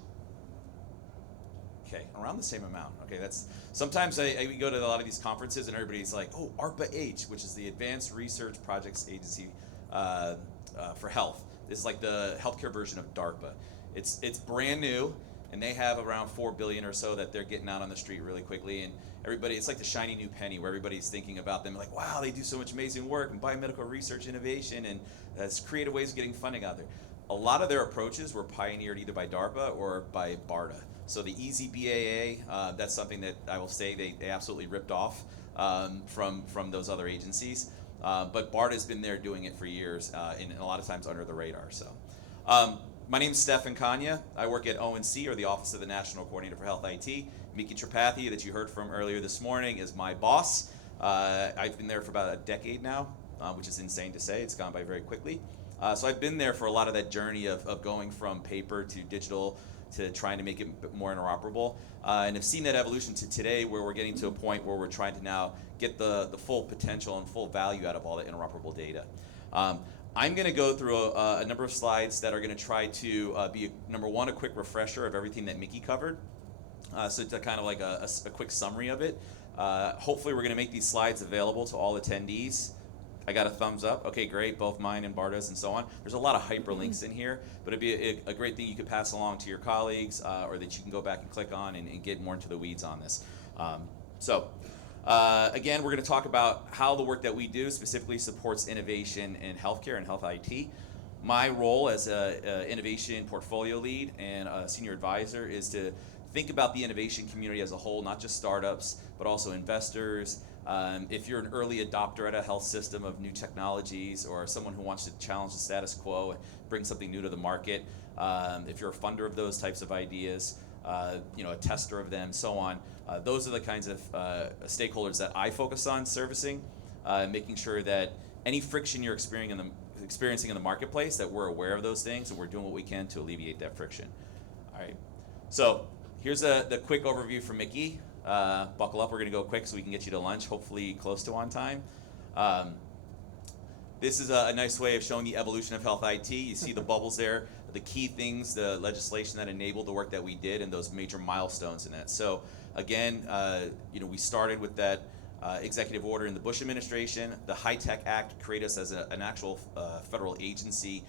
Okay, around the same amount. Okay, that's sometimes we go to a lot of these conferences and everybody's like, oh, ARPA-H, which is the Advanced Research Projects Agency for Health. This is like the healthcare version of DARPA. It's brand new, and they have around $4 billion or so that they're getting out on the street really quickly. And everybody, it's like the shiny new penny where everybody's thinking about them like, wow, they do so much amazing work in biomedical research innovation, and that's creative ways of getting funding out there. A lot of their approaches were pioneered either by DARPA or by BARDA. So the easy BAA, that's something that I will say they absolutely ripped off from those other agencies. But BARDA's been there doing it for years, and a lot of times under the radar. So, my name's Stefan Kanya. I work at ONC, or the Office of the National Coordinator for Health IT. Miki Tripathi, that you heard from earlier this morning, is my boss. I've been there for about a decade now, which is insane to say. It's gone by very quickly. So I've been there for a lot of that journey of going from paper to digital to trying to make it more interoperable. And I've seen that evolution to today, where we're getting to a point where we're trying to now get the full potential and full value out of all the interoperable data. I'm going to go through a number of slides that are going to try to be, number one, a quick refresher of everything that Miki covered. So it's kind of like a quick summary of it. Hopefully we're going to make these slides available to all attendees. I got a thumbs up. Okay, great, both mine and BARDA's and so on. There's a lot of hyperlinks in here, but it'd be a great thing you could pass along to your colleagues, or that you can go back and click on and get more into the weeds on this. Again, we're going to talk about how the work that we do specifically supports innovation in healthcare and health IT. My role as an innovation portfolio lead and a senior advisor is to think about the innovation community as a whole, not just startups, but also investors. If you're an early adopter at a health system of new technologies, or someone who wants to challenge the status quo and bring something new to the market, if you're a funder of those types of ideas, a tester of them, so on, those are the kinds of stakeholders that I focus on servicing, making sure that any friction you're experiencing in the marketplace, that we're aware of those things and we're doing what we can to alleviate that friction. All right, so here's the quick overview from Miki. Buckle up, we're going to go quick so we can get you to lunch, hopefully close to on time. This is a nice way of showing the evolution of health IT. You see the bubbles there, the key things, the legislation that enabled the work that we did, and those major milestones in that. So again, we started with that executive order in the Bush administration. The HITECH Act created us as an actual federal agency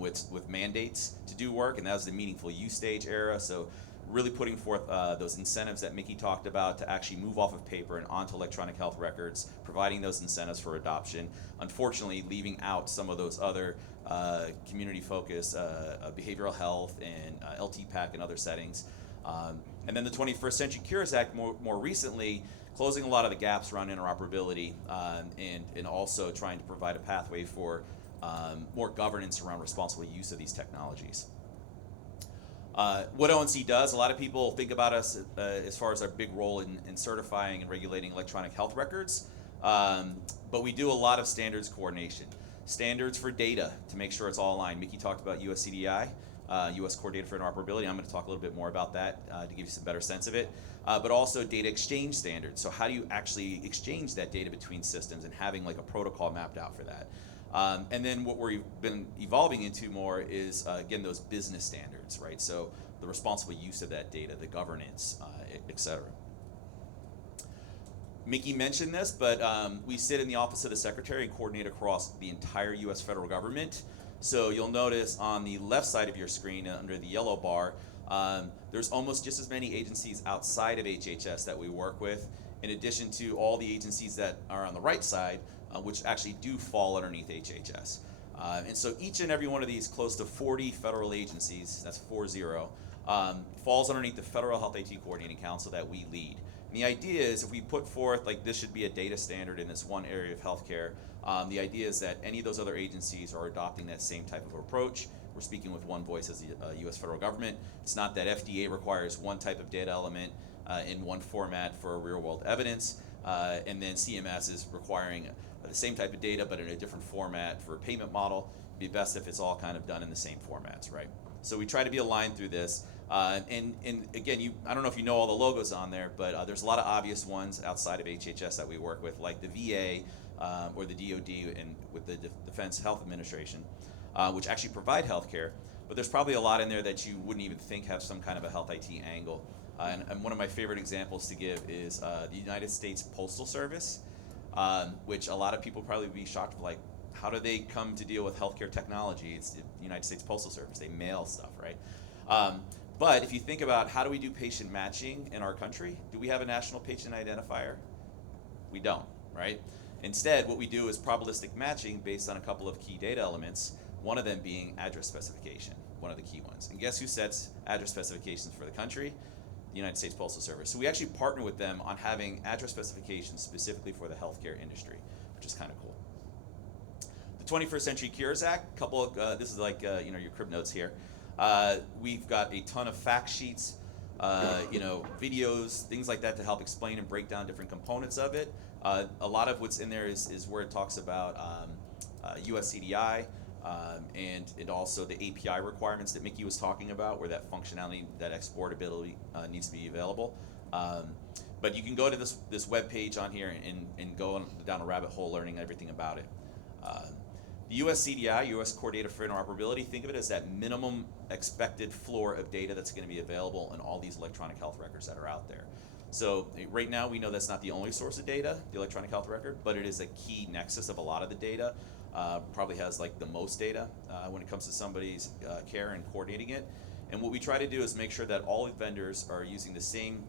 with mandates to do work, and that was the meaningful use stage era. So really putting forth those incentives that Mickey talked about to actually move off of paper and onto electronic health records, providing those incentives for adoption. Unfortunately, leaving out some of those other community-focused behavioral health and LTPAC and other settings. And then the 21st Century Cures Act more recently, closing a lot of the gaps around interoperability and also trying to provide a pathway for more governance around responsible use of these technologies. What ONC does, a lot of people think about us as far as our big role in certifying and regulating electronic health records, but we do a lot of standards coordination. Standards for data to make sure it's all aligned. Mickey talked about US CDI, US Core Data for Interoperability. I'm going to talk a little bit more about that to give you some better sense of it. But also data exchange standards. So how do you actually exchange that data between systems and having like a protocol mapped out for that. And then what we've been evolving into more is, again, those business standards, right? So the responsible use of that data, the governance, et cetera. Mickey mentioned this, but we sit in the Office of the Secretary and coordinate across the entire U.S. federal government. So you'll notice on the left side of your screen, under the yellow bar, there's almost just as many agencies outside of HHS that we work with, in addition to all the agencies that are on the right side, which actually do fall underneath HHS. And so each and every one of these close to 40 federal agencies, that's 40, falls underneath the Federal Health IT Coordinating Council that we lead. And the idea is if we put forth, like this should be a data standard in this one area of healthcare, the idea is that any of those other agencies are adopting that same type of approach. We're speaking with one voice as the U.S. federal government. It's not that FDA requires one type of data element in one format for real-world evidence, and then CMS is requiring the same type of data but in a different format for a payment model. It'd be best if it's all kind of done in the same formats, right? So we try to be aligned through this. And again, I don't know if you know all the logos on there, but there's a lot of obvious ones outside of HHS that we work with, like the VA or the DoD and with the Defense Health Administration, which actually provide healthcare. But there's probably a lot in there that you wouldn't even think have some kind of a health IT angle. And one of my favorite examples to give is the United States Postal Service, which a lot of people probably would be shocked, like, how do they come to deal with healthcare technology? It's the United States Postal Service. They mail stuff, right? But if you think about how do we do patient matching in our country, do we have a national patient identifier? We don't, right? Instead, what we do is probabilistic matching based on a couple of key data elements, one of them being address specification, one of the key ones. And guess who sets address specifications for the country? The United States Postal Service. So we actually partner with them on having address specifications specifically for the healthcare industry, which is kind of cool. The 21st Century Cures Act, this is like your crib notes here. We've got a ton of fact sheets, videos, things like that to help explain and break down different components of it. A lot of what's in there is where it talks about US CDI and also the API requirements that Mickey was talking about, where that functionality, that exportability needs to be available. But you can go to this web page on here and go down a rabbit hole learning everything about it. The US CDI, US Core Data for Interoperability, think of it as that minimum expected floor of data that's going to be available in all these electronic health records that are out there. So right now we know that's not the only source of data, the electronic health record, but it is a key nexus of a lot of the data. Probably has like the most data when it comes to somebody's care and coordinating it. And what we try to do is make sure that all vendors are using the same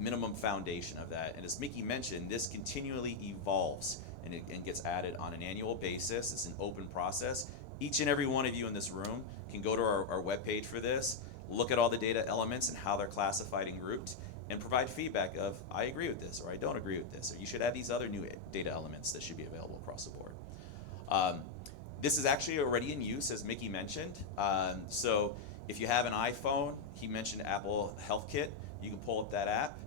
minimum foundation of that. And as Mickey mentioned, this continually evolves and gets added on an annual basis. It's an open process. Each and every one of you in this room can go to our webpage for this, look at all the data elements and how they're classified and grouped, and provide feedback of, I agree with this, or I don't agree with this, or you should add these other new data elements that should be available across the board. This is actually already in use, as Mickey mentioned. So if you have an iPhone, he mentioned Apple Health Kit, you can pull up that app.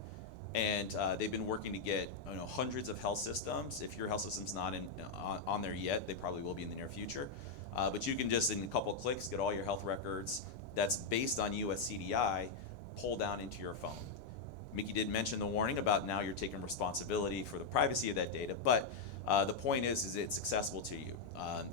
And they've been working to get hundreds of health systems. If your health system's not on there yet, they probably will be in the near future. But you can just, in a couple of clicks, get all your health records that's based on US CDI, pull down into your phone. Mickey did mention the warning about now you're taking responsibility for the privacy of that data, but the point is it's accessible to you.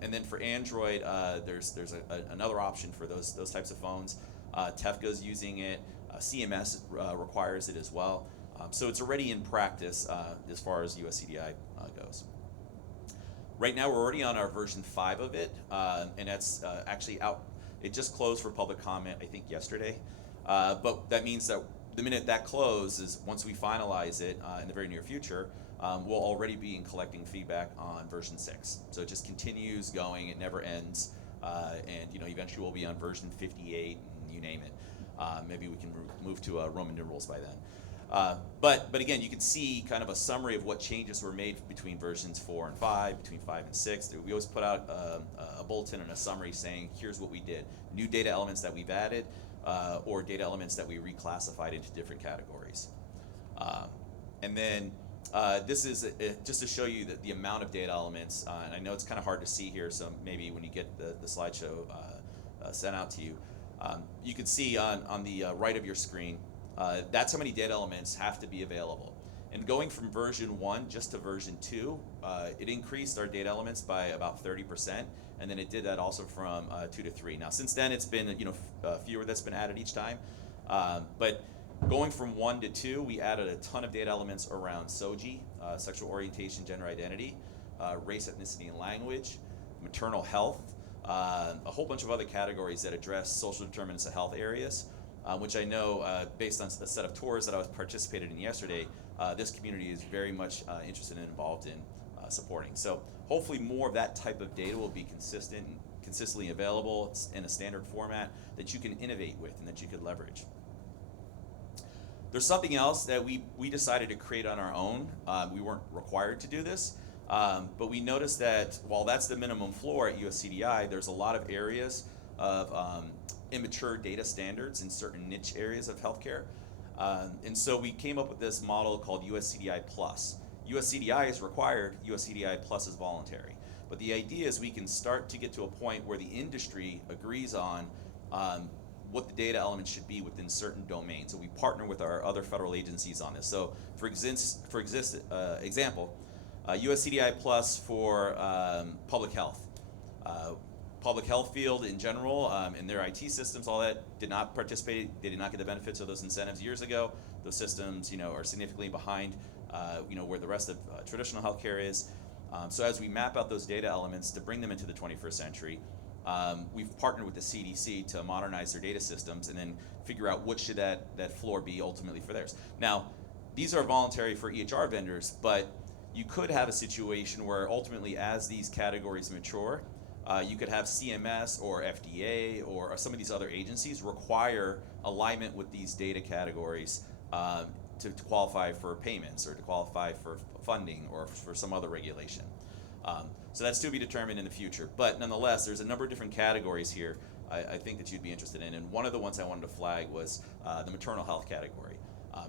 And then for Android, there's another option for those types of phones. TEFCA's using it. CMS requires it as well. So it's already in practice as far as US CDI goes. Right now we're already on our version 5 of it, and that's actually out. It just closed for public comment, I think, yesterday. But that means that the minute that closes, once we finalize it in the very near future, we'll already be collecting feedback on version 6. So it just continues going, it never ends, and eventually we'll be on version 58, and you name it. Maybe we can move to Roman numerals by then. But again, you can see kind of a summary of what changes were made between versions 4 and 5, between 5 and 6. We always put out a bulletin and a summary saying, here's what we did. New data elements that we've added, or data elements that we reclassified into different categories. And then this is just to show you the amount of data elements, and I know it's kind of hard to see here, so maybe when you get the slideshow sent out to you, you can see on the right of your screen, that's how many data elements have to be available. And going from version 1 just to version 2, it increased our data elements by about 30%, and then it did that also from 2 to 3. Now, since then, it's been fewer that's been added each time, but going from 1 to 2, we added a ton of data elements around SOGI, sexual orientation, gender identity, race, ethnicity, and language, maternal health, a whole bunch of other categories that address social determinants of health areas, which I know, based on a set of tours that I was participated in yesterday, this community is very much interested and involved in supporting. So hopefully more of that type of data will be consistent and consistently available in a standard format that you can innovate with and that you could leverage. There's something else that we decided to create on our own. We weren't required to do this, but we noticed that while that's the minimum floor at USCDI, there's a lot of areas of immature data standards in certain niche areas of healthcare. And so we came up with this model called USCDI Plus. USCDI is required, USCDI Plus is voluntary. But the idea is we can start to get to a point where the industry agrees on what the data elements should be within certain domains. So we partner with our other federal agencies on this. So for example, USCDI Plus for public health. Public health field in general, and their IT systems, all that, did not participate. They did not get the benefits of those incentives years ago. Those systems, are significantly behind, where the rest of traditional healthcare is. So as we map out those data elements to bring them into the 21st century, we've partnered with the CDC to modernize their data systems and then figure out what should that floor be ultimately for theirs. Now, these are voluntary for EHR vendors, but you could have a situation where ultimately, as these categories mature, you could have CMS or FDA or some of these other agencies require alignment with these data categories to qualify for payments or to qualify for funding or for some other regulation. So that's to be determined in the future. But nonetheless, there's a number of different categories here I think that you'd be interested in. And one of the ones I wanted to flag was the maternal health category.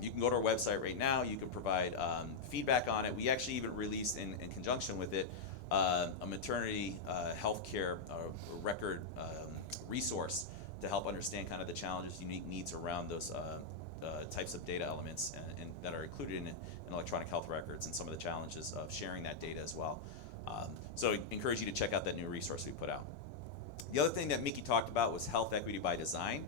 You can go to our website right now. You can provide feedback on it. We actually even released in conjunction with it a maternity healthcare record resource to help understand kind of the challenges, unique needs around those types of data elements and that are included in electronic health records and some of the challenges of sharing that data as well. So I encourage you to check out that new resource we put out. The other thing that Mickey talked about was health equity by design.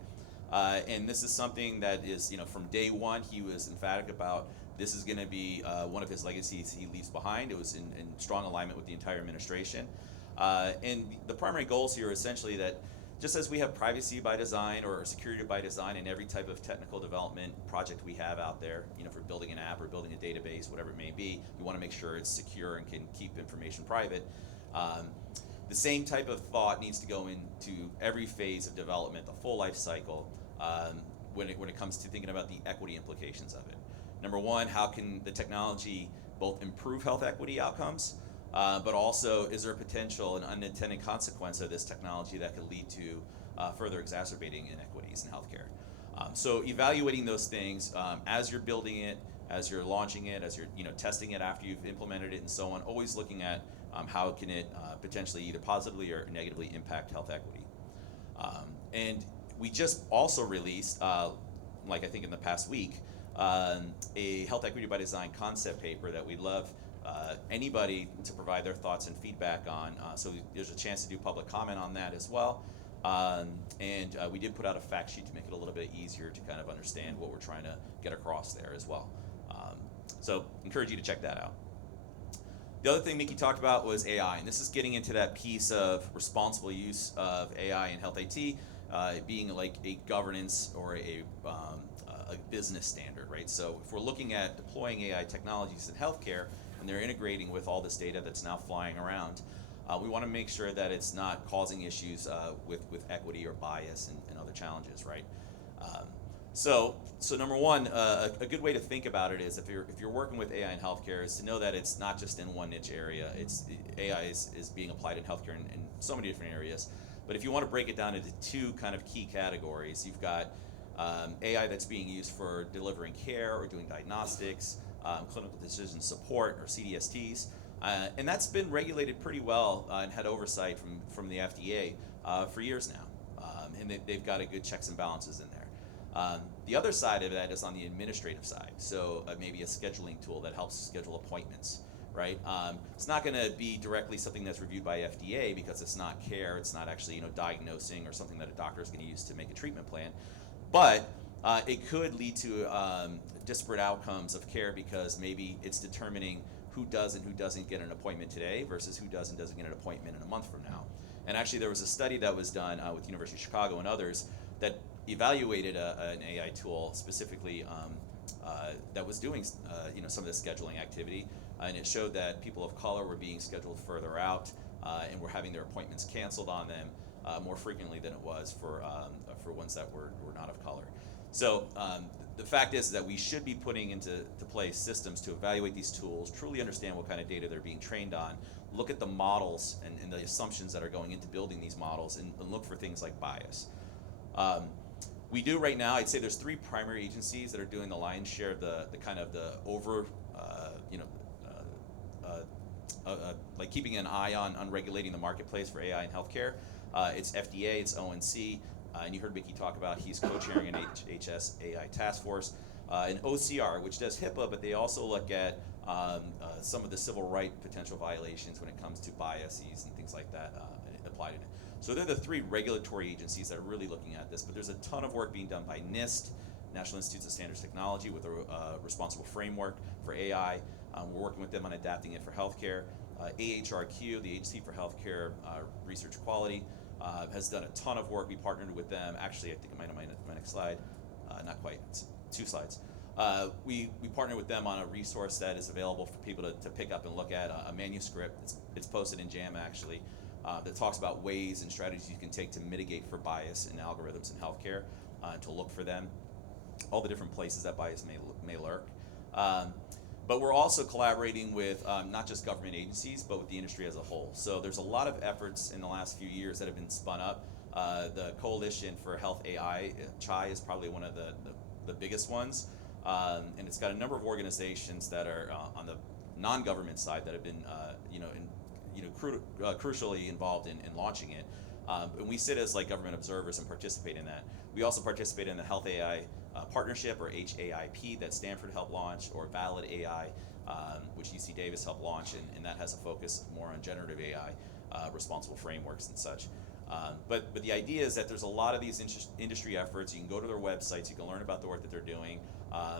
And this is something that is, from day one, he was emphatic about. This is going to be one of his legacies he leaves behind. It was in strong alignment with the entire administration. And the primary goals here are essentially that just as we have privacy by design or security by design in every type of technical development project we have out there, for building an app or building a database, whatever it may be, we want to make sure it's secure and can keep information private. The same type of thought needs to go into every phase of development, the full life cycle, when it comes to thinking about the equity implications of it. Number one, how can the technology both improve health equity outcomes, but also is there a potential and unintended consequence of this technology that could lead to further exacerbating inequities in healthcare? So evaluating those things as you're building it, as you're launching it, as you're testing it after you've implemented it and so on, always looking at how can it potentially either positively or negatively impact health equity. And we just also released, like I think in the past week, a health equity by design concept paper that we'd love anybody to provide their thoughts and feedback on. So there's a chance to do public comment on that as well. And we did put out a fact sheet to make it a little bit easier to kind of understand what we're trying to get across there as well. So encourage you to check that out. The other thing Mickey talked about was AI, and this is getting into that piece of responsible use of AI in health IT. being like a governance or a business standard, right? So if we're looking at deploying AI technologies in healthcare and they're integrating with all this data that's now flying around, we want to make sure that it's not causing issues with equity or bias and other challenges, right? So number one, a good way to think about it is if you're working with AI in healthcare is to know that it's not just in one niche area. AI is being applied in healthcare in so many different areas. But if you want to break it down into two kind of key categories, you've got AI that's being used for delivering care or doing diagnostics, clinical decision support or CDSTs, and that's been regulated pretty well and had oversight from the FDA for years now, and they've got a good checks and balances in there. The other side of that is on the administrative side, so maybe a scheduling tool that helps schedule appointments, right? It's not going to be directly something that's reviewed by FDA because it's not care, it's not actually diagnosing or something that a doctor is going to use to make a treatment plan, but it could lead to disparate outcomes of care because maybe it's determining who does and who doesn't get an appointment today versus who does and doesn't get an appointment in a month from now. And actually there was a study that was done with the University of Chicago and others that evaluated an AI tool specifically that was doing some of this scheduling activity, and it showed that people of color were being scheduled further out and were having their appointments canceled on them more frequently than it was for ones that were not of color. So the fact is that we should be putting into place systems to evaluate these tools, truly understand what kind of data they're being trained on, look at the models and the assumptions that are going into building these models, and look for things like bias. We do right now, I'd say there's three primary agencies that are doing the lion's share of the kind of the over, like keeping an eye on regulating the marketplace for AI in healthcare. It's FDA, it's ONC, and you heard Mickey talk about he's co-chairing an HS AI task force, and OCR, which does HIPAA, but they also look at some of the civil right potential violations when it comes to biases and things like that applied in it. So they're the three regulatory agencies that are really looking at this, but there's a ton of work being done by NIST, National Institutes of Standards Technology, with a responsible framework for AI. We're working with them on adapting it for healthcare. AHRQ, the Agency for Healthcare Research Quality, has done a ton of work. We partnered with them. Actually, I think I might have my next slide. Not quite. It's 2 slides. We partnered with them on a resource that is available for people to pick up and look at, a manuscript. It's posted in JAM, actually, that talks about ways and strategies you can take to mitigate for bias in algorithms in healthcare, to look for them, all the different places that bias may lurk. But we're also collaborating with not just government agencies, but with the industry as a whole. So there's a lot of efforts in the last few years that have been spun up. The Coalition for Health AI, CHAI, is probably one of the biggest ones. And it's got a number of organizations that are on the non-government side that have been crucially involved in launching it. And we sit as like government observers and participate in that. We also participate in the Health AI Partnership, or HAIP, that Stanford helped launch, or Valid AI, which UC Davis helped launch, and that has a focus more on generative AI, responsible frameworks and such. But the idea is that there's a lot of these industry efforts. You can go to their websites, you can learn about the work that they're doing.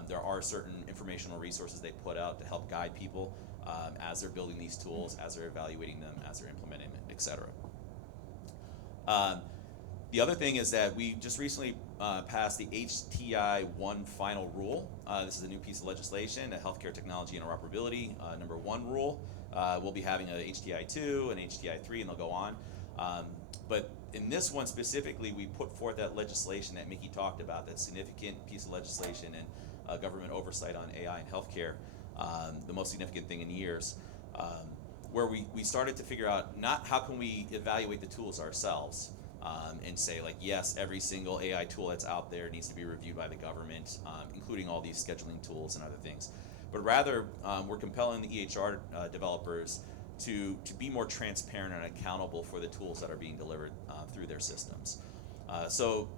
There are certain informational resources they put out to help guide people as they're building these tools, as they're evaluating them, as they're implementing them, et cetera. The other thing is that we just recently passed the HTI 1 final rule. This is a new piece of legislation, a healthcare technology interoperability number 1 rule. We'll be having a HTI 2 and HTI 3, and they'll go on. But in this one specifically, we put forth that legislation that Mickey talked about, that significant piece of legislation and government oversight on AI in healthcare, the most significant thing in years, where we started to figure out not how can we evaluate the tools ourselves, and say, like, yes, every single AI tool that's out there needs to be reviewed by the government, including all these scheduling tools and other things. But rather, we're compelling the EHR developers to be more transparent and accountable for the tools that are being delivered through their systems. So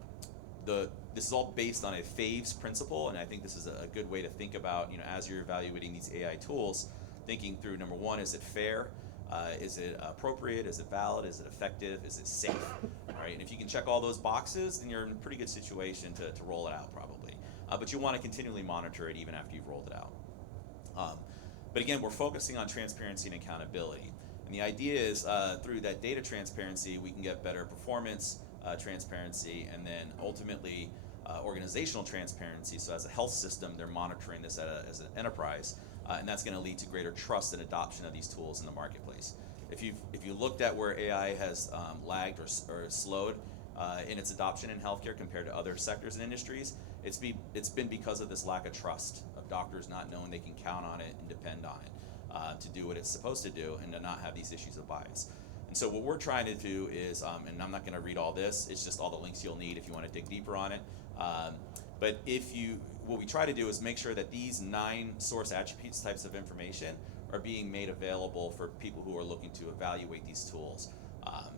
this is all based on a FAVES principle, and I think this is a good way to think about, as you're evaluating these AI tools, thinking through, number 1, is it fair? Is it appropriate? Is it valid? Is it effective? Is it safe? Right? And if you can check all those boxes, then you're in a pretty good situation to roll it out, probably. But you want to continually monitor it even after you've rolled it out. But again, we're focusing on transparency and accountability. And the idea is through that data transparency, we can get better performance, transparency, and then ultimately organizational transparency. So as a health system, they're monitoring this as an enterprise, and that's going to lead to greater trust and adoption of these tools in the marketplace. If you looked at where AI has lagged or slowed in its adoption in healthcare compared to other sectors and industries, it's been because of this lack of trust of doctors not knowing they can count on it and depend on it to do what it's supposed to do and to not have these issues of bias. And so what we're trying to do is, and I'm not going to read all this, it's just all the links you'll need if you want to dig deeper on it. But what we try to do is make sure that these 9 source attributes types of information are being made available for people who are looking to evaluate these tools.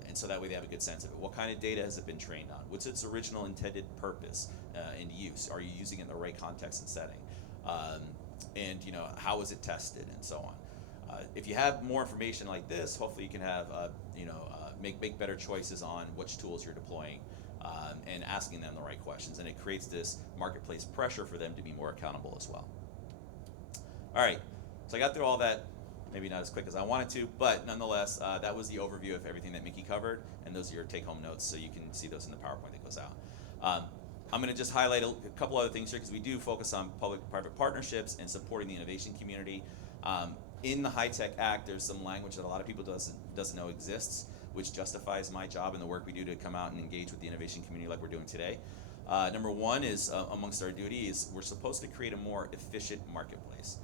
And so that way they have a good sense of it. What kind of data has it been trained on? What's its original intended purpose and use? Are you using it in the right context and setting? And how is it tested and so on? If you have more information like this, hopefully you can have make better choices on which tools you're deploying and asking them the right questions. And it creates this marketplace pressure for them to be more accountable as well. All right, so I got through all that. Maybe not as quick as I wanted to, but nonetheless, that was the overview of everything that Mickey covered, and those are your take-home notes, so you can see those in the PowerPoint that goes out. I'm going to just highlight a couple other things here, because we do focus on public-private partnerships and supporting the innovation community. In the High-Tech Act, there's some language that a lot of people doesn't know exists, which justifies my job and the work we do to come out and engage with the innovation community like we're doing today. Number one is, amongst our duties, we're supposed to create a more efficient marketplace.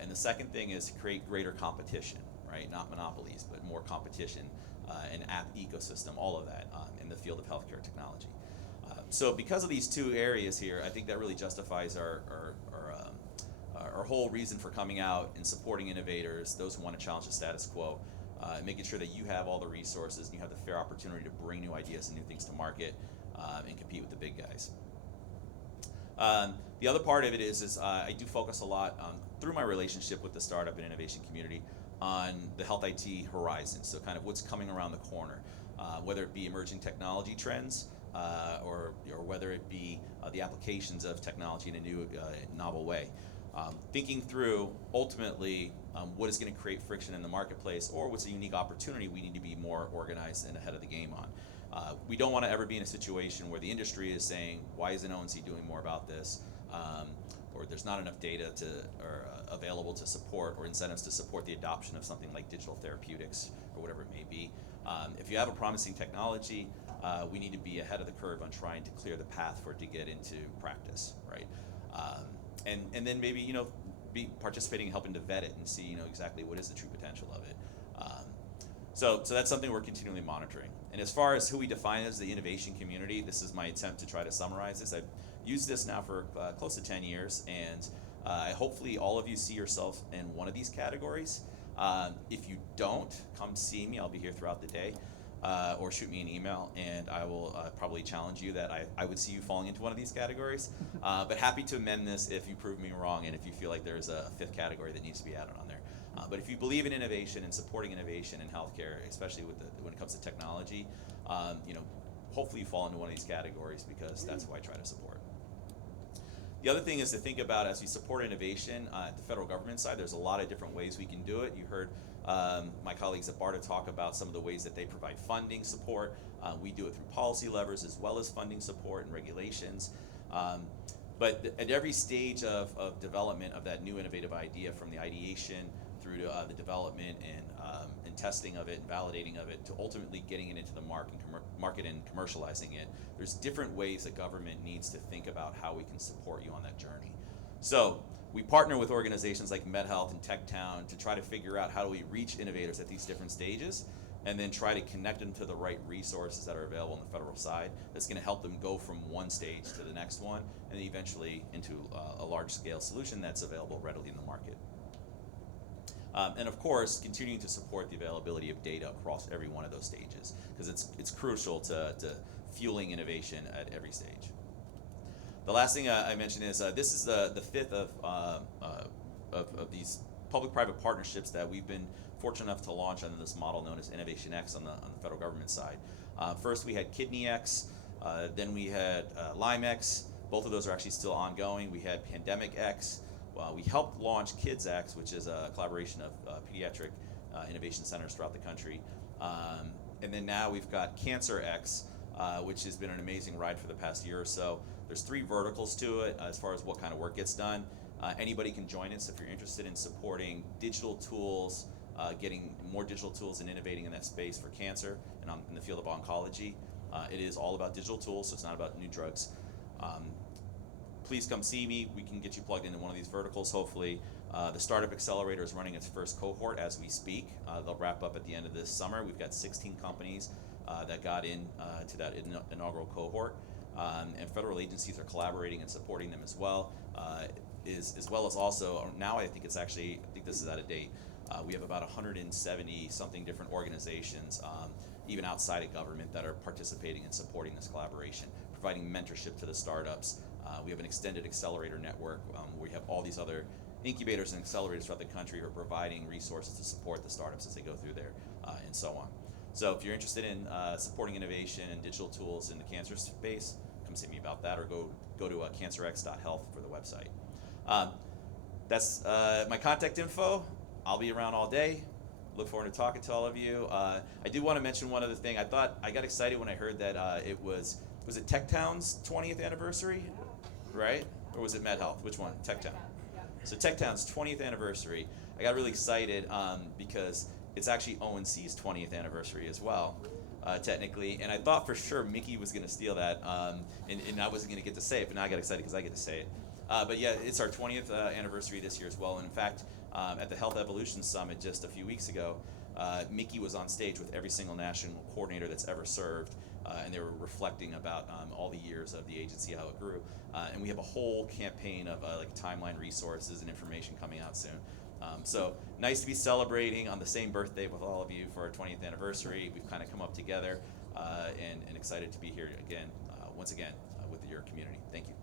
And the second thing is to create greater competition, right? Not monopolies, but more competition, an app ecosystem, all of that in the field of healthcare technology. So because of these 2 areas here, I think that really justifies our whole reason for coming out and supporting innovators, those who want to challenge the status quo, making sure that you have all the resources and you have the fair opportunity to bring new ideas and new things to market and compete with the big guys. The other part of it is I do focus a lot through my relationship with the startup and innovation community on the health IT horizon, so kind of what's coming around the corner, whether it be emerging technology trends or whether it be the applications of technology in a new, novel way. Thinking through, ultimately, what is going to create friction in the marketplace, or what's a unique opportunity we need to be more organized and ahead of the game on. We don't want to ever be in a situation where the industry is saying, why isn't ONC doing more about this? Or there's not enough data available to support, or incentives to support the adoption of something like digital therapeutics or whatever it may be. If you have a promising technology, we need to be ahead of the curve on trying to clear the path for it to get into practice, right? And then maybe be participating in helping to vet it and see exactly what is the true potential of it. So that's something we're continually monitoring. And as far as who we define as the innovation community, this is my attempt to try to summarize this. I've used this now for close to 10 years, and hopefully all of you see yourself in one of these categories. If you don't, come see me. I'll be here throughout the day. Or shoot me an email, and I will probably challenge you that I would see you falling into one of these categories. But happy to amend this if you prove me wrong and if you feel like there's a 5th category that needs to be added on there. But if you believe in innovation and supporting innovation in healthcare, especially when it comes to technology, hopefully you fall into one of these categories, because that's who I try to support. The other thing is to think about, as we support innovation at the federal government side, there's a lot of different ways we can do it. You heard my colleagues at BARDA talk about some of the ways that they provide funding support. We do it through policy levers as well as funding support and regulations. But at every stage of development of that new innovative idea, from the ideation through to the development and testing of it and validating of it, to ultimately getting it into the market and commercializing it, there's different ways that government needs to think about how we can support you on that journey. So we partner with organizations like MedHealth and TechTown to try to figure out how do we reach innovators at these different stages, and then try to connect them to the right resources that are available on the federal side that's going to help them go from one stage to the next one, and then eventually into a large-scale solution that's available readily in the market. And of course, continuing to support the availability of data across every one of those stages, because it's crucial to fueling innovation at every stage. The last thing I mentioned is this is the 5th of these public-private partnerships that we've been fortunate enough to launch under this model known as Innovation X on the federal government side. First we had Kidney X, then we had Lyme X. Both of those are actually still ongoing. We had Pandemic X. We helped launch Kids X, which is a collaboration of pediatric innovation centers throughout the country. And then now we've got Cancer X, which has been an amazing ride for the past year or so. There's 3 verticals to it as far as what kind of work gets done. Anybody can join us if you're interested in supporting digital tools, getting more digital tools and innovating in that space for cancer and in the field of oncology. It is all about digital tools, so it's not about new drugs. Please come see me. We can get you plugged into one of these verticals, hopefully. The Startup Accelerator is running its first cohort as we speak. They'll wrap up at the end of this summer. We've got 16 companies that got in to that inaugural cohort. And federal agencies are collaborating and supporting them as well. As well as also, now I think this is out of date. We have about 170 something different organizations, even outside of government, that are participating and supporting this collaboration, providing mentorship to the startups. We have an extended accelerator network. We have all these other incubators and accelerators throughout the country who are providing resources to support the startups as they go through there, and so on. So if you're interested in supporting innovation and digital tools in the cancer space, come see me about that, or go to cancerx.health for the website. That's my contact info. I'll be around all day. Look forward to talking to all of you. I do want to mention one other thing. I got excited when I heard that it was it TechTown's 20th anniversary, right? Or was it MedHealth? Which one? TechTown. So TechTown's 20th anniversary. I got really excited because it's actually ONC's 20th anniversary as well, technically. And I thought for sure Mickey was going to steal that, and I wasn't going to get to say it, but now I got excited because I get to say it. But yeah, it's our 20th anniversary this year as well. And in fact, at the Health Evolution Summit just a few weeks ago, Mickey was on stage with every single national coordinator that's ever served, and they were reflecting about all the years of the agency, how it grew. And we have a whole campaign of like timeline resources and information coming out soon. So nice to be celebrating on the same birthday with all of you for our 20th anniversary. We've kind of come up together, and excited to be here again, once again, with your community. Thank you.